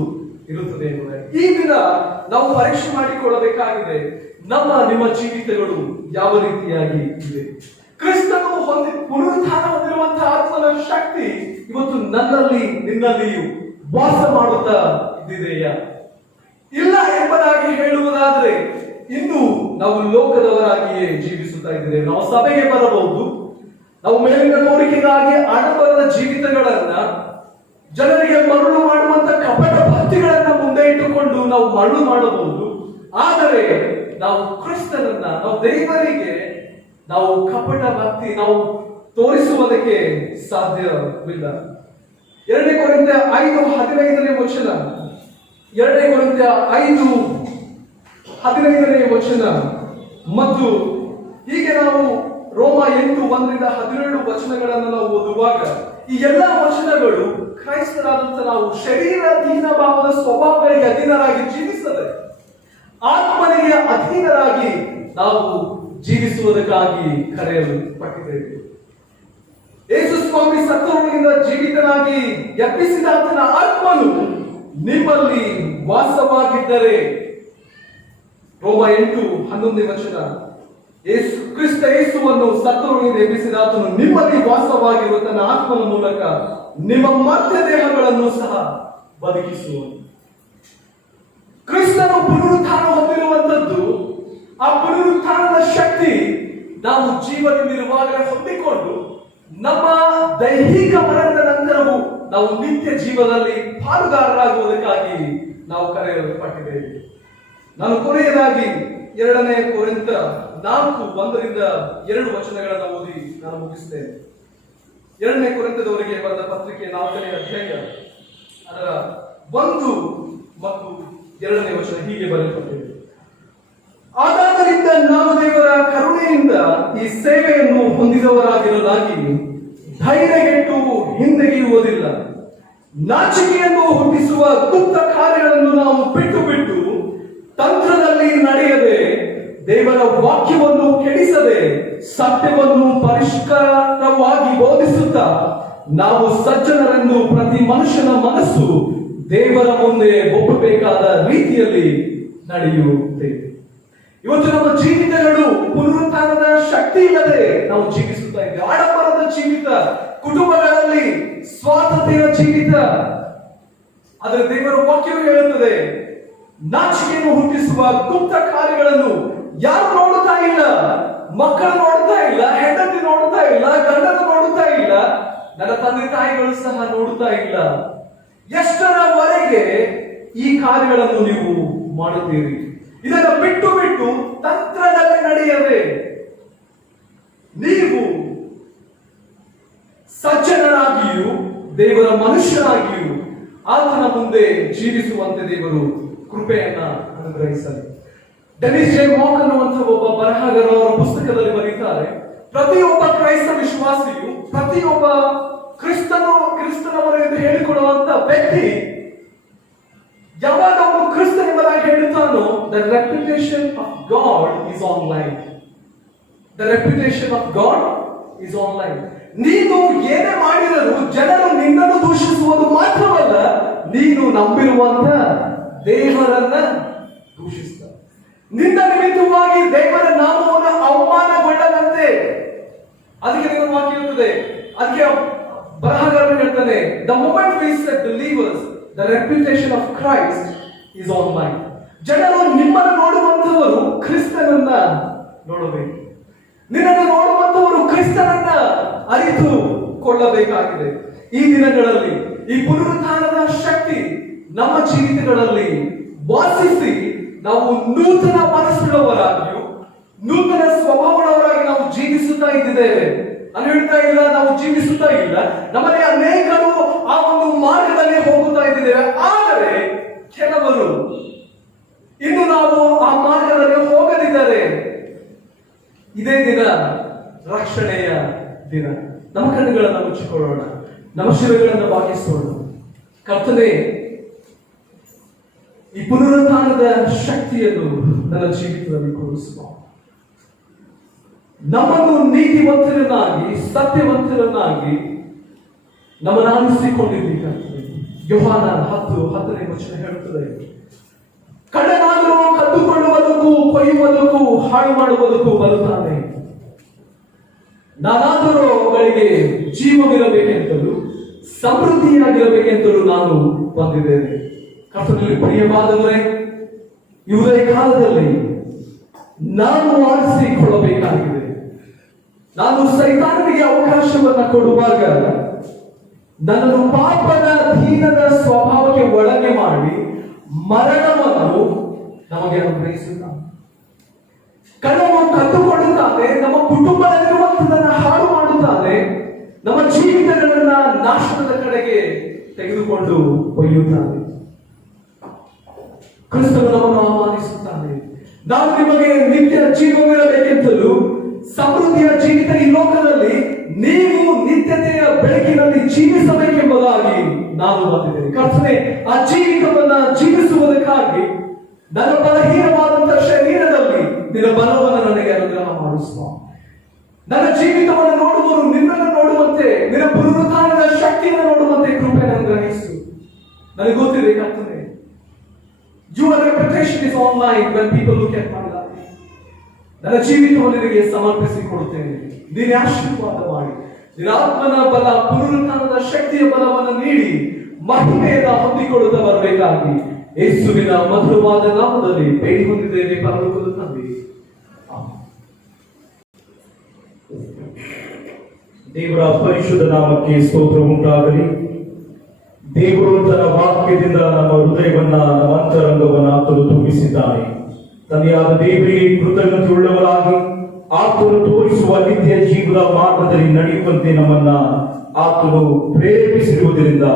ಇರುತ್ತದೆ ಎನ್ನುವುದೇ. ಈ ದಿನ ನಾವು ಪರೀಕ್ಷೆ ಮಾಡಿಕೊಳ್ಳಬೇಕಾಗಿದೆ, ನಿಮ್ಮ ಜೀವಿತಗಳು ಯಾವ ರೀತಿಯಾಗಿ ಇದೆ. ಕ್ರಿಸ್ತನು ಪುನರುತ್ಥಾನ ಹೊಂದಿರುವಂತಹ ಆತ್ಮನ ಶಕ್ತಿ ಇವತ್ತು ನನ್ನಲ್ಲಿ ನಿನ್ನಲ್ಲಿಯೂ ವಾಸ ಮಾಡುತ್ತಾ ಇದ್ದಿದೆಯಾ? ಇಲ್ಲ ಎಂಬುದಾಗಿ ಹೇಳುವುದಾದ್ರೆ ಇನ್ನು ನಾವು ಲೋಕದವರಾಗಿಯೇ ಜೀವಿಸುತ್ತಾ ಇದ್ದೇವೆ. ನಾವು ಸಭೆಗೆ ಬರಬಹುದು, ನಾವು ಮೇಲಿನ ತೋರಿಕೆಗಾಗಿ ಆಡಂಬರದ ಜೀವಿತಗಳನ್ನ, ಜನರಿಗೆ ಮರಳು ಮಾಡುವಂತ ಕಪಟ ಭಕ್ತಿಗಳನ್ನ ಮುಂದೆ ಇಟ್ಟುಕೊಂಡು ನಾವು ಮರಳು ಮಾಡಬಹುದು. ಆದರೆ ನಾವು ಕ್ರಿಸ್ತನನ್ನ, ನಾವು ದೇವರಿಗೆ ನಾವು ಕಪಟ ಭಕ್ತಿ ನಾವು ತೋರಿಸುವುದಕ್ಕೆ ಸಾಧ್ಯವಿಲ್ಲ. 2 ಕೊರಿಂಥ 5:15ನೇ ವಚನ, 2 ಕೊರಿಂಥ 5:15ನೇ ವಚನ ಮತ್ತು ಹೀಗೆ ನಾವು ರೋಮ 8:1-12 ವಚನಗಳನ್ನು ನಾವು ಓದುವಾಗ ಈ ಎಲ್ಲ ವಚನಗಳು ಕ್ರೈಸ್ತರಾದಂತ ನಾವು ಶರೀರಾಧೀನ ಭಾವದ ಸ್ವಭಾವಗಳಿಗೆ ಅಧೀನರಾಗಿ ಜೀವಿಸದೆ ಆತ್ಮನಿಗೆ ಅಧೀನರಾಗಿ ನಾವು ಜೀವಿಸುವುದಕ್ಕಾಗಿ ಕರೆಯಲ್ಪಟ್ಟಿದ್ದೇವೆ. ಯೇಸು ಸ್ವಾಮಿ ಸತ್ತವರಿಂದ ಜೀವಿತನಾಗಿ ಎಬ್ಬಿಸಿದ ಆತನ ಆತ್ಮನು ನಿಮ್ಮಲ್ಲಿ ವಾಸವಾಗಿದ್ದರೆ, ರೋಮ 8:11 ಕ್ರಿಸ್ತ ಯೇಸುವನ್ನು ಸತ್ತವರಿಂದ ಎಬ್ಬಿಸಿದ ಆತನು ನಿಮ್ಮಲ್ಲಿ ವಾಸವಾಗಿರುವ ತನ್ನ ಆತ್ಮನ ಮೂಲಕ ನಿಮ್ಮ ಮರ್ತ್ಯ ದೇಹಗಳನ್ನು ಸಹ ಬದುಕಿಸುವನು. ಕ್ರಿಸ್ತನು ಪುನರುತ್ಥಾನ ಹೊಂದಿರುವಂತದ್ದು, ಆ ಪುನರುತ್ಥಾನದ ಶಕ್ತಿ ನಾವು ಜೀವನದಲ್ಲಿರುವಾಗಲೇ ಹೊಂದಿಕೊಂಡು ನಮ್ಮ ದೈಹಿಕ ಮರಣದ ನಂತರವೂ ನಾವು ನಿತ್ಯ ಜೀವನದಲ್ಲಿ ಪಾಲುಗಾರರಾಗುವುದಕ್ಕಾಗಿ ನಾವು ಕರೆಯಲ್ಪಟ್ಟಿದ್ದೇವೆ. ನಾನು ಕೊನೆಯದಾಗಿ 2 ಕೊರಿಂಥ 4:1-2 ಓದಿ ನಾನು ಮುಗಿಸ್ತೇನೆ. 2 ಕೊರಿಂಥದವರಿಗೆ ಬರೆದ ಪತ್ರಿಕೆ 4ನೇ ಅಧ್ಯಾಯ ಅದರ 1 ಮತ್ತು 2 ಹೀಗೆ ಬರೆಯಲ್ಪಟ್ಟಿದೆ. ಆದಾದರಿಂದ ನಾವು ದೇವರ ಕರುಣೆಯಿಂದ ಈ ಸೇವೆಯನ್ನು ಹೊಂದಿದವರಾಗಿರಲಾಗಿ ಧೈರ್ಯಗೆಟ್ಟು ಹಿಂದೆಗೆಯುವುದಿಲ್ಲ. ನಾಚಿಕೆಯನ್ನು ಹುಟ್ಟಿಸುವ ಗುಪ್ತ ಕಾರ್ಯಗಳನ್ನು ನಾವು ಬಿಟ್ಟು ತಂತ್ರದಲ್ಲಿ ನಡೆಯದೆ, ದೇವರ ವಾಕ್ಯವನ್ನು ಕೆಡಿಸದೆ, ಸತ್ಯವನ್ನು ಪರಿಷ್ಕಾರವಾಗಿ ಬೋಧಿಸುತ್ತಾ ನಾವು ಸಜ್ಜನರೆಂದು ಪ್ರತಿ ಮನುಷ್ಯನ ಮನಸ್ಸು ದೇವರ ಮುಂದೆ ಒಪ್ಪಬೇಕಾದ ರೀತಿಯಲ್ಲಿ ನಡೆಯುತ್ತೇವೆ. ಇವತ್ತು ನಮ್ಮ ಜೀವಿತಗಳು ಪುನರುತ್ಥಾನದ ಶಕ್ತಿ ಇಲ್ಲದೆ ನಾವು ಜೀವಿಸುತ್ತಾ ಇದ್ದೇವೆ. ಆಡಂಬರದ ಜೀವಿತ, ಕುಟುಂಬಗಳಲ್ಲಿ ಸ್ವಾರ್ಥತೆಯ ಜೀವಿತ. ಆದರೆ ದೇವರ ವಾಕ್ಯವು ಹೇಳುತ್ತದೆ, ನಾಚಿಕೆಯನ್ನು ಹುಟ್ಟಿಸುವ ಗುಪ್ತ ಕಾರ್ಯಗಳನ್ನು ಯಾರು ನೋಡುತ್ತಾ ಇಲ್ಲ. ಮಕ್ಕಳು ನೋಡುತ್ತಾ ಇಲ್ಲ, ಹೆಂಡತಿ ನೋಡುತ್ತಾ ಇಲ್ಲ, ಗಂಡನ ನೋಡುತ್ತಾ ಇಲ್ಲ, ನನ್ನ ತಂದೆ ತಾಯಿಗಳು ಸಹ ನೋಡುತ್ತಾ ಇಲ್ಲ. ಎಷ್ಟರವರೆಗೆ ಈ ಕಾರ್ಯಗಳನ್ನು ನೀವು ಮಾಡುತ್ತೀರಿ? ಇದನ್ನು ಬಿಟ್ಟು ತಂತ್ರದಲ್ಲಿ ನಡೆಯದೆ ನೀವು ಸಜ್ಜನರಾಗಿಯೂ ದೇವರ ಮನುಷ್ಯರಾಗಿಯೂ ಆತನ ಮುಂದೆ ಜೀವಿಸುವಂತೆ ದೇವರು ಕೃಪೆಯನ್ನ ಅನುಗ್ರಹಿಸಲಿ. ಡೆನಿಸ್ ಜೆ ಮಾಕ್ ಅನ್ನುವಂಥ ಒಬ್ಬ ಬರಹಗಾರರು ಅವರ ಪುಸ್ತಕದಲ್ಲಿ ಬರೀತಾರೆ, ಪ್ರತಿಯೊಬ್ಬ ಕ್ರೈಸ್ತ ವಿಶ್ವಾಸಿಯು, ಪ್ರತಿಯೊಬ್ಬ ಕ್ರಿಸ್ತನವರು ಎಂದು ಹೇಳಿಕೊಳ್ಳುವಂತ ವ್ಯಕ್ತಿ ಯಾವಾಗ ಅವನು ಕ್ರಿಸ್ತನೆಂಬುದಾಗಿ ಹೇಳುತ್ತಾನೋ, the reputation of God is online. The reputation of God is online. ನೀನು ಏನೇ ಮಾಡಿದರೂ ಜನರು ನಿನ್ನನ್ನು ದೂಷಿಸುವುದು ಮಾತ್ರವಲ್ಲ, ನೀನು ನಂಬಿರುವಂತ ದೇವರನ್ನ ದೂಷಿಸ್ತಾರೆ. ನಿನ್ನ ನಿಮಿತ್ತವಾಗಿ ದೇವರ ನಾಮವನ್ನು ಅವಮಾನಗೊಳ್ಳದಂತೆ. ಅದಕ್ಕೆ ನೀವು ವಾಕ್ಯ ಇರುತ್ತದೆ, ಅದಕ್ಕೆ ಬರಹಗಾರನು ಹೇಳ್ತಾನೆ, the moment we said believers, the reputation of Christ is online. ಜನರು ನಿಮ್ಮನ್ನು ನೋಡುವಂತವರು ಕ್ರಿಸ್ತನನ್ನ ನೋಡಬೇಕು. ನಿನ್ನನ್ನು ನೋಡುವಂತವರು ಕ್ರಿಸ್ತನನ್ನ ಅರಿತುಕೊಳ್ಳಬೇಕಾಗಿದೆ. ಈ ದಿನಗಳಲ್ಲಿ ಈ ಪುನರುತ್ಥಾನದ ಶಕ್ತಿ ನಮ್ಮ ಜೀವಿತಗಳಲ್ಲಿ ವಾಸಿಸಿ ನಾವು ನೂತನ ಮನಸ್ಸುಳ್ಳವರಾಗಿಯೂ ನೂತನ ಸ್ವಭಾವದವರಾಗಿ ನಾವು ಜೀವಿಸುತ್ತಾ ಇದ್ದೇವೆ. ನಾನು ಹೇಳ್ತಾ ಇಲ್ಲ ನಾವು ಜೀವಿಸುತ್ತಾ ಇಲ್ಲ, ನಮ್ಮಲ್ಲಿ ಅನೇಕರು ಆ ಒಂದು ಮಾರ್ಗದಲ್ಲಿ ಹೋಗುತ್ತಾ ಇದ್ದೇವೆ. ಆದರೆ ಕೆಲವರು ಇನ್ನು ನಾವು ಆ ಮಾರ್ಗದಲ್ಲಿ ಹೋಗದಿದ್ದರೆ ಇದೇ ದಿನ ರಕ್ಷಣೆಯ ದಿನ. ನಮ್ಮ ಕಣ್ಣುಗಳನ್ನು ಮುಚ್ಚಿಕೊಳ್ಳೋಣ, ನಮ್ಮ ಶಿರಗಳನ್ನು ಬಾಗಿಸೋಣ. ಕರ್ತನೇ, ಈ ಪುನರುತ್ಥಾನದ ಶಕ್ತಿಯನ್ನು ನನ್ನ ಜೀವಿತದಲ್ಲಿ ಕೂರಿಸುವ. ನಮ್ಮನ್ನು ನೀತಿವಂತರನ್ನಾಗಿ ಸತ್ಯವಂತರನ್ನಾಗಿ ನಮ್ಮನ್ನು ಆರಿಸಿಕೊಂಡಿದ್ದೀವಿ. ಯೋಹಾನ 10:10 ಹೇಳುತ್ತದೆ, ಕಳ್ಳನಾದರೂ ಕದ್ದುಕೊಳ್ಳುವುದಕ್ಕೂ ಕೊಯ್ಯುವುದಕ್ಕೂ ಹಾಳು ಮಾಡುವುದಕ್ಕೂ ಬರುತ್ತಾನೆ, ನಾನಾದರೂ ಅವುಗಳಿಗೆ ಜೀವವಿರಬೇಕೆಂತಲೂ ಸಮೃದ್ಧಿಯಾಗಿರಬೇಕೆಂತಲೂ ನಾನು ಬಂದಿದ್ದೇನೆ. ಕರ್ತನಲ್ಲಿ ಪ್ರಿಯವಾದವರೇ, ಇವರೇ ಕಾಲದಲ್ಲಿ ನಾನು ಆರಿಸಿಕೊಳ್ಳಬೇಕಾಗಿದೆ. ನಾನು ಸೈತಾನನಿಗೆ ಅವಕಾಶವನ್ನ ಕೊಡುವಾಗ ನನ್ನನ್ನು ಪಾಪದ ದೀನದ ಸ್ವಭಾವಕ್ಕೆ ಒಳಗೆ ಮಾಡಿ ಮರಣವನ್ನು ನಮಗೆ ಅನುಗ್ರಹಿಸುತ್ತಾನೆ. ಕಳ್ಳನು ಕದ್ದುಕೊಳ್ಳುತ್ತಾನೆ, ನಮ್ಮ ಕುಟುಂಬದಲ್ಲಿರುವಂತದನ್ನ ಹಾಳು ಮಾಡುತ್ತಾನೆ, ನಮ್ಮ ಜೀವಿತಗಳನ್ನ ನಾಶದ ಕಡೆಗೆ ತೆಗೆದುಕೊಂಡು ಒಯ್ಯುತ್ತಾನೆ. ಕ್ರಿಸ್ತನು ನಮ್ಮನ್ನು ಆಹ್ವಾನಿಸುತ್ತಾನೆ, ನಾನು ನಿಮಗೆ ನಿತ್ಯ ಜೀವವಿರಬೇಕೆಂತಲೂ ಸಮೃದ್ಧಿಯ ಜೀವಿತ ಈ ಲೋಕದಲ್ಲಿ ನೀವು ನಿತ್ಯತೆಯ ಬೆಳಕಿನಲ್ಲಿ ಜೀವಿಸಬೇಕೆಂಬುದಾಗಿ ನಾನು ಬಂದಿದ್ದೇನೆ. ಕರ್ತನೇ, ಆ ಜೀವಿತವನ್ನ ಜೀವಿಸುವುದಕ್ಕಾಗಿ ನನ್ನ ಬಲಹೀನವಾದಂತಹ ಶರೀರದಲ್ಲಿ ನಿನ್ನ ಬಲವನ್ನು ನನಗೆ ಅನುಗ್ರಹ ಮಾಡು. ಸ್ವಾಮಿ. ನನ್ನ ಜೀವಿತವನ್ನು ನೋಡುವವರು ನಿನ್ನನ್ನು ನೋಡುವಂತೆ, ನಿನ್ನ ಪುನರುತ್ಥಾನದ ಶಕ್ತಿಯನ್ನು ನೋಡುವಂತೆ ಕೃಪೆ ಅನುಗ್ರಹಿಸು. ನನಗೆ ಗೊತ್ತಿದೆ ಕರ್ತನೇ, your reputation is online when people look at my life. ನನ್ನ ಜೀವಿತವನ್ನು ನಿನಗೆ ಸಮರ್ಪಿಸಿಕೊಡುತ್ತೇನೆ. ನೀನೇ ಆಶೀರ್ವಾದ ಮಾಡಿ, ನಿನ್ನ ಆತ್ಮನ ಬಲ, ಪುನರುತ್ಥಾನದ ಶಕ್ತಿಯ ಬಲವನ್ನು ನೀಡಿ ಮಹಿಮೆಯನ್ನು ಹೊಂದಿಕೊಳ್ಳುತ್ತಾ ಬರಬೇಕಾಗಿ ಯೇಸುವಿನ ಮಧುರವಾದ ನಾಮದಲ್ಲಿ ಬೇಡಿ ಹೊಂದಿದ್ದೇನೆ ಪರಲೋಕದ ತಂದೆ. ದೇವರ ಪರಿಶುದ್ಧ ನಾಮಕ್ಕೆ ಸ್ತೋತ್ರ ಉಂಟಾಗಲಿ. ದೇವರು ತನ್ನ ವಾಕ್ಯದಿಂದ ನಮ್ಮ ಹೃದಯವನ್ನ, ನಮ್ಮ ಅಂತರಂಗವನ್ನ ಆತನು ತುಂಬಿಸಿದ್ದಾನೆ. ತಂದೆಯಾದ ದೇವರಿಗೆ ಕೃತಜ್ಞತೆ ಉಳ್ಳವರಾಗಿ ಆತನು ತೋರಿಸುವ ನಿತ್ಯ ಜೀವದ ಮಾರ್ಗದಲ್ಲಿ ನಡೆಯುವಂತೆ ನಮ್ಮನ್ನ ಆತನು ಪ್ರೇರೇಪಿಸಿರುವುದರಿಂದ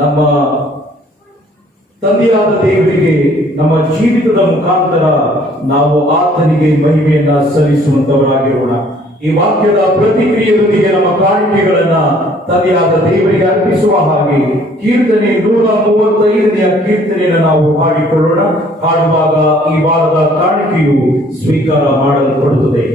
ನಮ್ಮ ತಂದೆಯಾದ ದೇವರಿಗೆ ನಮ್ಮ ಜೀವಿತದ ಮುಖಾಂತರ ನಾವು ಆತನಿಗೆ ಮಹಿಮೆಯನ್ನ ಸಲ್ಲಿಸುವಂತವರಾಗಿರೋಣ. ಈ ವಾಕ್ಯದ ಪ್ರತಿಕ್ರಿಯೆಯೊಂದಿಗೆ ನಮ್ಮ ಕಾಣಿಕೆಗಳನ್ನ ತಂದೆಯಾದ ದೇವರಿಗೆ ಅರ್ಪಿಸುವ ಹಾಗೆ ಕೀರ್ತನೆ 135ನೇ ಕೀರ್ತನೆಯನ್ನು ನಾವು ಹಾಡಿಕೊಳ್ಳೋಣ. ಹಾಡುವಾಗ ಈ ವಾರದ ಕಾಣಿಕೆಯು ಸ್ವೀಕಾರ ಮಾಡಲ್ಪಡುತ್ತದೆ.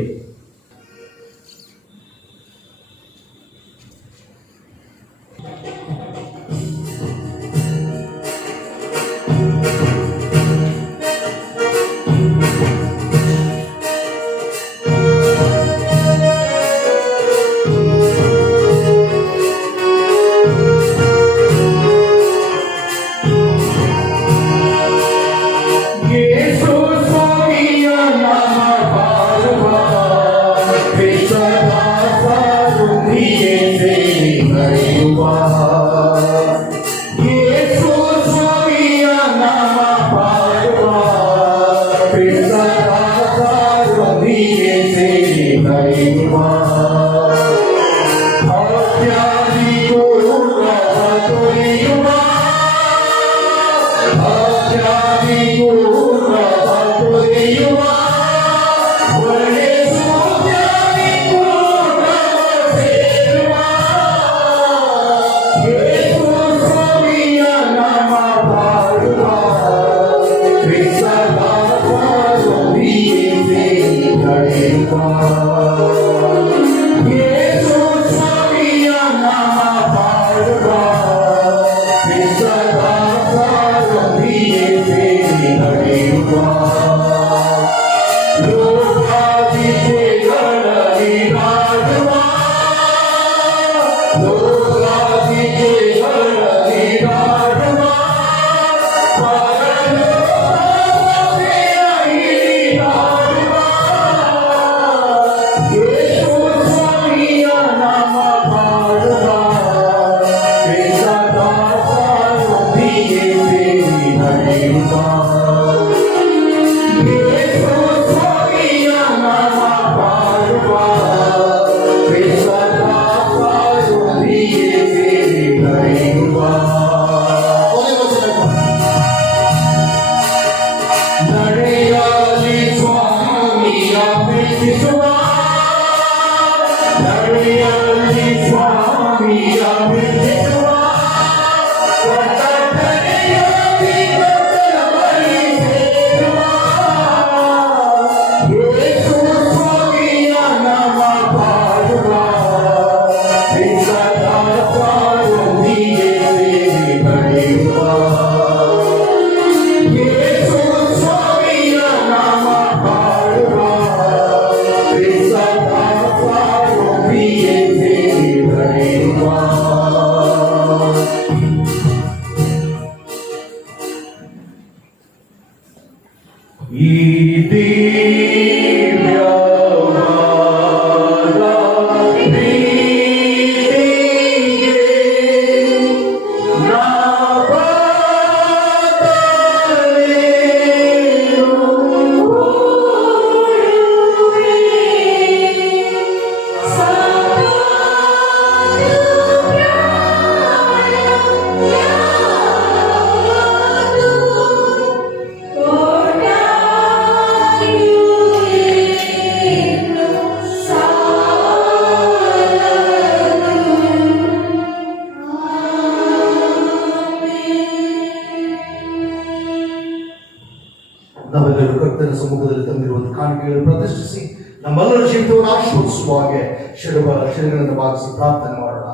ನಾವೆಲ್ಲರೂ ಕರ್ತನ ಸಮ್ಮುಖದಲ್ಲಿ ತಂದಿರುವಂತಹ ಕಾಣಿಕೆಗಳನ್ನು ಪ್ರತಿಷ್ಠಿಸಿ ನಮ್ಮೆಲ್ಲರ ಜೀವಿತವನ್ನು ಆಶೀರ್ವದಿಸುವ ಹಾಗೆ ಶಿರಗಳನ್ನು ಭಾಗಿಸಿ ಪ್ರಾರ್ಥನೆ ಮಾಡೋಣ.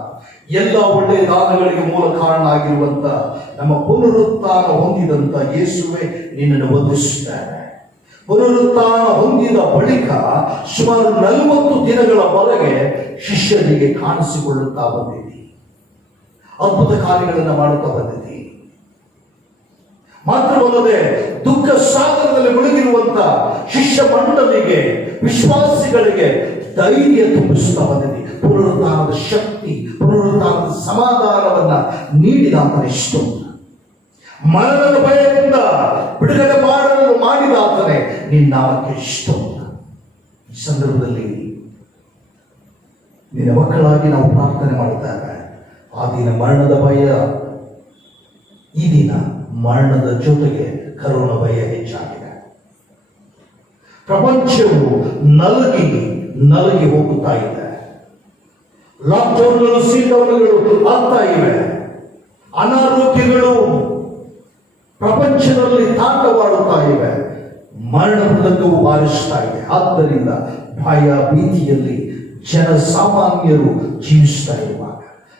ಎಲ್ಲ ಒಳ್ಳೆಯ ದಾನಗಳಿಗೆ ಮೂಲ ಕಾರಣ ಆಗಿರುವಂತ ನಮ್ಮ ಪುನರುತ್ಥಾನ ಹೊಂದಿದಂತ ಯೇಸುವೆ ನಿನ್ನನ್ನು ವಂದಿಸುತ್ತೇನೆ. ಪುನರುತ್ಥಾನ ಹೊಂದಿದ ಬಳಿಕ ಸುಮಾರು 40 ದಿನಗಳವರೆಗೆ ಶಿಷ್ಯರಿಗೆ ಕಾಣಿಸಿಕೊಳ್ಳುತ್ತಾ ಬಂದಿದ್ದಿ, ಅದ್ಭುತ ಕಾರ್ಯಗಳನ್ನು ಮಾಡುತ್ತಾ ಬಂದಿದ್ದಿ. ಮಾತ್ರವಲ್ಲದೆ ದುಃಖ ಸಾಗರದಲ್ಲಿ ಮುಳುಗಿರುವಂತ ಶಿಷ್ಯ ಮಂಡಳಿಗೆ, ವಿಶ್ವಾಸಿಗಳಿಗೆ ಧೈರ್ಯ ತುಂಬಿಸುತ್ತಾ ಬಂದಿದ್ದಿ. ಪುನರುತ್ಥಾನದ ಶಕ್ತಿ, ಪುನರುತ್ಥಾನದ ಸಮಾಧಾನವನ್ನ ನೀಡಿದಾತನ ಇಷ್ಟು, ಮರಣದ ಭಯದಿಂದ ಬಿಡುಗಡೆ ಮಾಡಲು ಮಾಡಿದಾತನೇ ನಿನ್ನ ನಾಮಕ್ಕೆ ಇಷ್ಟ. ಈ ಸಂದರ್ಭದಲ್ಲಿ ನಿನ್ನ ಮಕ್ಕಳಾಗಿ ನಾವು ಪ್ರಾರ್ಥನೆ ಮಾಡುತ್ತೇವೆ. ಆ ದಿನ ಮರಣದ ಭಯ, ಈ ದಿನ ಮರಣದ ಜೊತೆಗೆ ಕರೋನಾ ಭಯ ಹೆಚ್ಚಾಗಿದೆ. ಪ್ರಪಂಚವು ನಲಗಿ ಹೋಗುತ್ತಾ ಇದೆ. ಲಾಕ್ಡೌನ್ಗಳು, ಸೀಲ್ಡೌನ್ಗಳು ಆಗ್ತಾ ಇವೆ. ಅನಾರೋಗ್ಯಗಳು ಪ್ರಪಂಚದಲ್ಲಿ ತಾಂಡವಾಡುತ್ತಾ ಇವೆ. ಮರಣದಲ್ಲೂ ಬಾರಿಸ್ತಾ ಇದೆ. ಆದ್ದರಿಂದ ಭಯ ಭೀತಿಯಲ್ಲಿ ಜನಸಾಮಾನ್ಯರು ಜೀವಿಸ್ತಾ ಇರುವಾಗ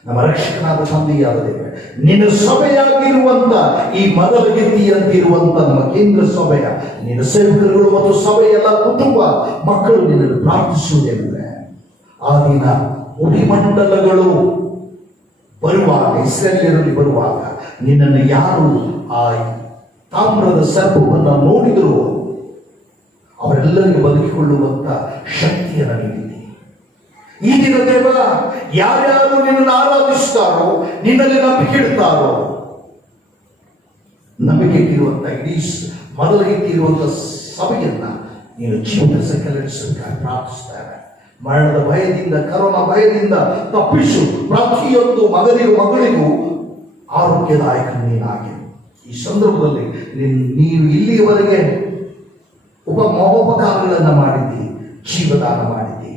ನಮ್ಮ ರಕ್ಷಕನಾದ ತಂದೆಯಾದ ದೇವರೇ, ನಿನ್ನ ಸಭೆಯಾಗಿರುವಂತ ಈ ಮದಲಗಿತ್ತಿಯಂತಿರುವಂತ ನಮ್ಮ ಕೇಂದ್ರ ಸಭೆಯ ನಿನ್ನ ಸೇವಕರುಗಳು ಮತ್ತು ಸಭೆಯ ಎಲ್ಲ ಕುಟುಂಬ ಮಕ್ಕಳು ನಿನ್ನನ್ನು ಪ್ರಾರ್ಥಿಸುವುದೇನೆಂದರೆ, ಆ ದಿನ ಉಡಿಮಂಡಲಗಳು ಬರುವಾಗ, ಇಸ್ರಾಯೇಲ್ಯರಲ್ಲಿ ಬರುವಾಗ ನಿನ್ನನ್ನು ಯಾರು ಆ ತಾಮ್ರದ ಸರ್ಪವನ್ನು ನೋಡಿದರು ಅವರೆಲ್ಲರಿಗೂ ಬದುಕಿಕೊಳ್ಳುವಂತ ಶಕ್ತಿಯನ್ನು ನೀಡಿದೆ. ಈ ದಿನ ದೇವ, ಯಾರ್ಯಾರು ನಿನ್ನನ್ನು ಆರಾಧಿಸುತ್ತಾರೋ, ನಿನ್ನಲ್ಲಿ ನಂಬಿಕೆ ಇಡುತ್ತಾರೋ, ನಂಬಿಕೆ ಇಟ್ಟಿರುವಂತ ಇಡೀ ಮೊದಲಿಗಿಟ್ಟಿರುವಂತ ಸಭೆಯನ್ನ ನೀನು ಜೀವನ ಸಕಲಿಸಬೇಕಾಗಿ ಪ್ರಾರ್ಥಿಸುತ್ತಾರೆ. ಮರಣದ ಭಯದಿಂದ, ಕರೋನಾ ಭಯದಿಂದ ತಪ್ಪಿಸು. ಪ್ರತಿಯೊಂದು ಮಗನಿಗೂ ಮಗಳಿಗೂ ಆರೋಗ್ಯದಾಯಕ ನೀನಾಗಿ. ಈ ಸಂದರ್ಭದಲ್ಲಿ ನೀವು ಇಲ್ಲಿಯವರೆಗೆ ಮಹೋಪಕಾರಗಳನ್ನು ಮಾಡಿದ್ದಿ, ಜೀವದಾನ ಮಾಡಿದ್ದಿ.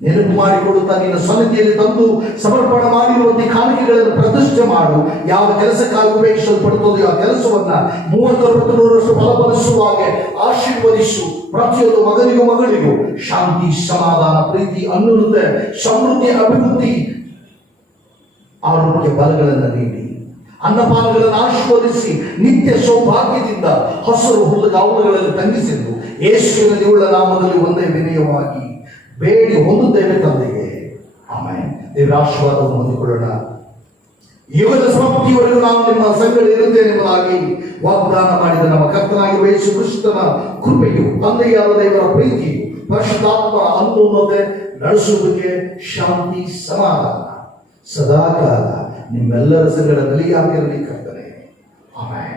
ನೆನಪು ಮಾಡಿಕೊಡುತ್ತಾ ನಿನ್ನ ಸನ್ನಿಧಿಯಲ್ಲಿ ತಂದು ಸಮರ್ಪಣೆ ಮಾಡಿರುವಂತೆ ಕಾಣಿಕೆಗಳನ್ನು ಪ್ರತಿಷ್ಠೆ ಮಾಡು. ಯಾವ ಕೆಲಸಕ್ಕಾಗಿ ಉಪಯೋಗಿಸಲ್ಪಡುತ್ತದೆಯೋ ಆ ಕೆಲಸವನ್ನ 30-60 ವರ್ಷ ಫಲಪಡಿಸುವ ಹಾಗೆ ಆಶೀರ್ವದಿಸು. ಪ್ರತಿಯೊಂದು ಮಗನಿಗೂ ಮಗಳಿಗೂ ಶಾಂತಿ, ಸಮಾಧಾನ, ಪ್ರೀತಿ, ಅನ್ಯೋನ್ಯತೆ, ಸಮೃದ್ಧಿ, ಅಭಿವೃದ್ಧಿ, ಆರೋಗ್ಯ ಬಲಗಳನ್ನು ನೀಡಿ ಅನ್ನಪಾನಗಳನ್ನು ಆಶೀರ್ವದಿಸಿ ನಿತ್ಯ ಸೌಭಾಗ್ಯದಿಂದ ಹಸಿರು ಹುಲ್ಲುಗಾವಲುಗಳಲ್ಲಿ ತಂಗಿಸಿದ್ದು ಯೇಸುವಿನ ದೇವರ ನಾಮದಲ್ಲಿ ಒಂದೇ ವಿನಯವಾಗಿ ಬೇಡಿ ಹೊಂದುತ್ತೇವೆ ತಂದೆಗೆ. ಆಮೇಲೆ ದೇವರ ಆಶೀರ್ವಾದವನ್ನು ಹೊಂದಿಕೊಳ್ಳೋಣ. ಯುಗದ ಸಮಾಪ್ತಿಯವರೆಗೂ ನಾವು ನಿಮ್ಮ ಸಂಗಡ ಇರುತ್ತೇನೆ ಎಂಬುದಾಗಿ ವಾಗ್ದಾನ ಮಾಡಿದ ನಮ್ಮ ಕರ್ತನಾಗಿರುವ ಯೇಸು ಕ್ರಿಸ್ತನ ಕೃಪೆಯು, ತಂದೆಯಾದ ದೇವರ ಪ್ರೀತಿಯು, ಪರಿಶುದ್ಧಾತ್ಮನ ಅನ್ಯೋನ್ಯತೆ, ನಡೆಸುವಿಕೆ, ಶಾಂತಿ, ಸಮಾಧಾನ ಸದಾಕಾಲ ನಿಮ್ಮೆಲ್ಲರ ಸಂಗಡ ನೆಲೆಯಾಗಿರಲಿ ಕರ್ತನೆ. ಆಮೆನ್.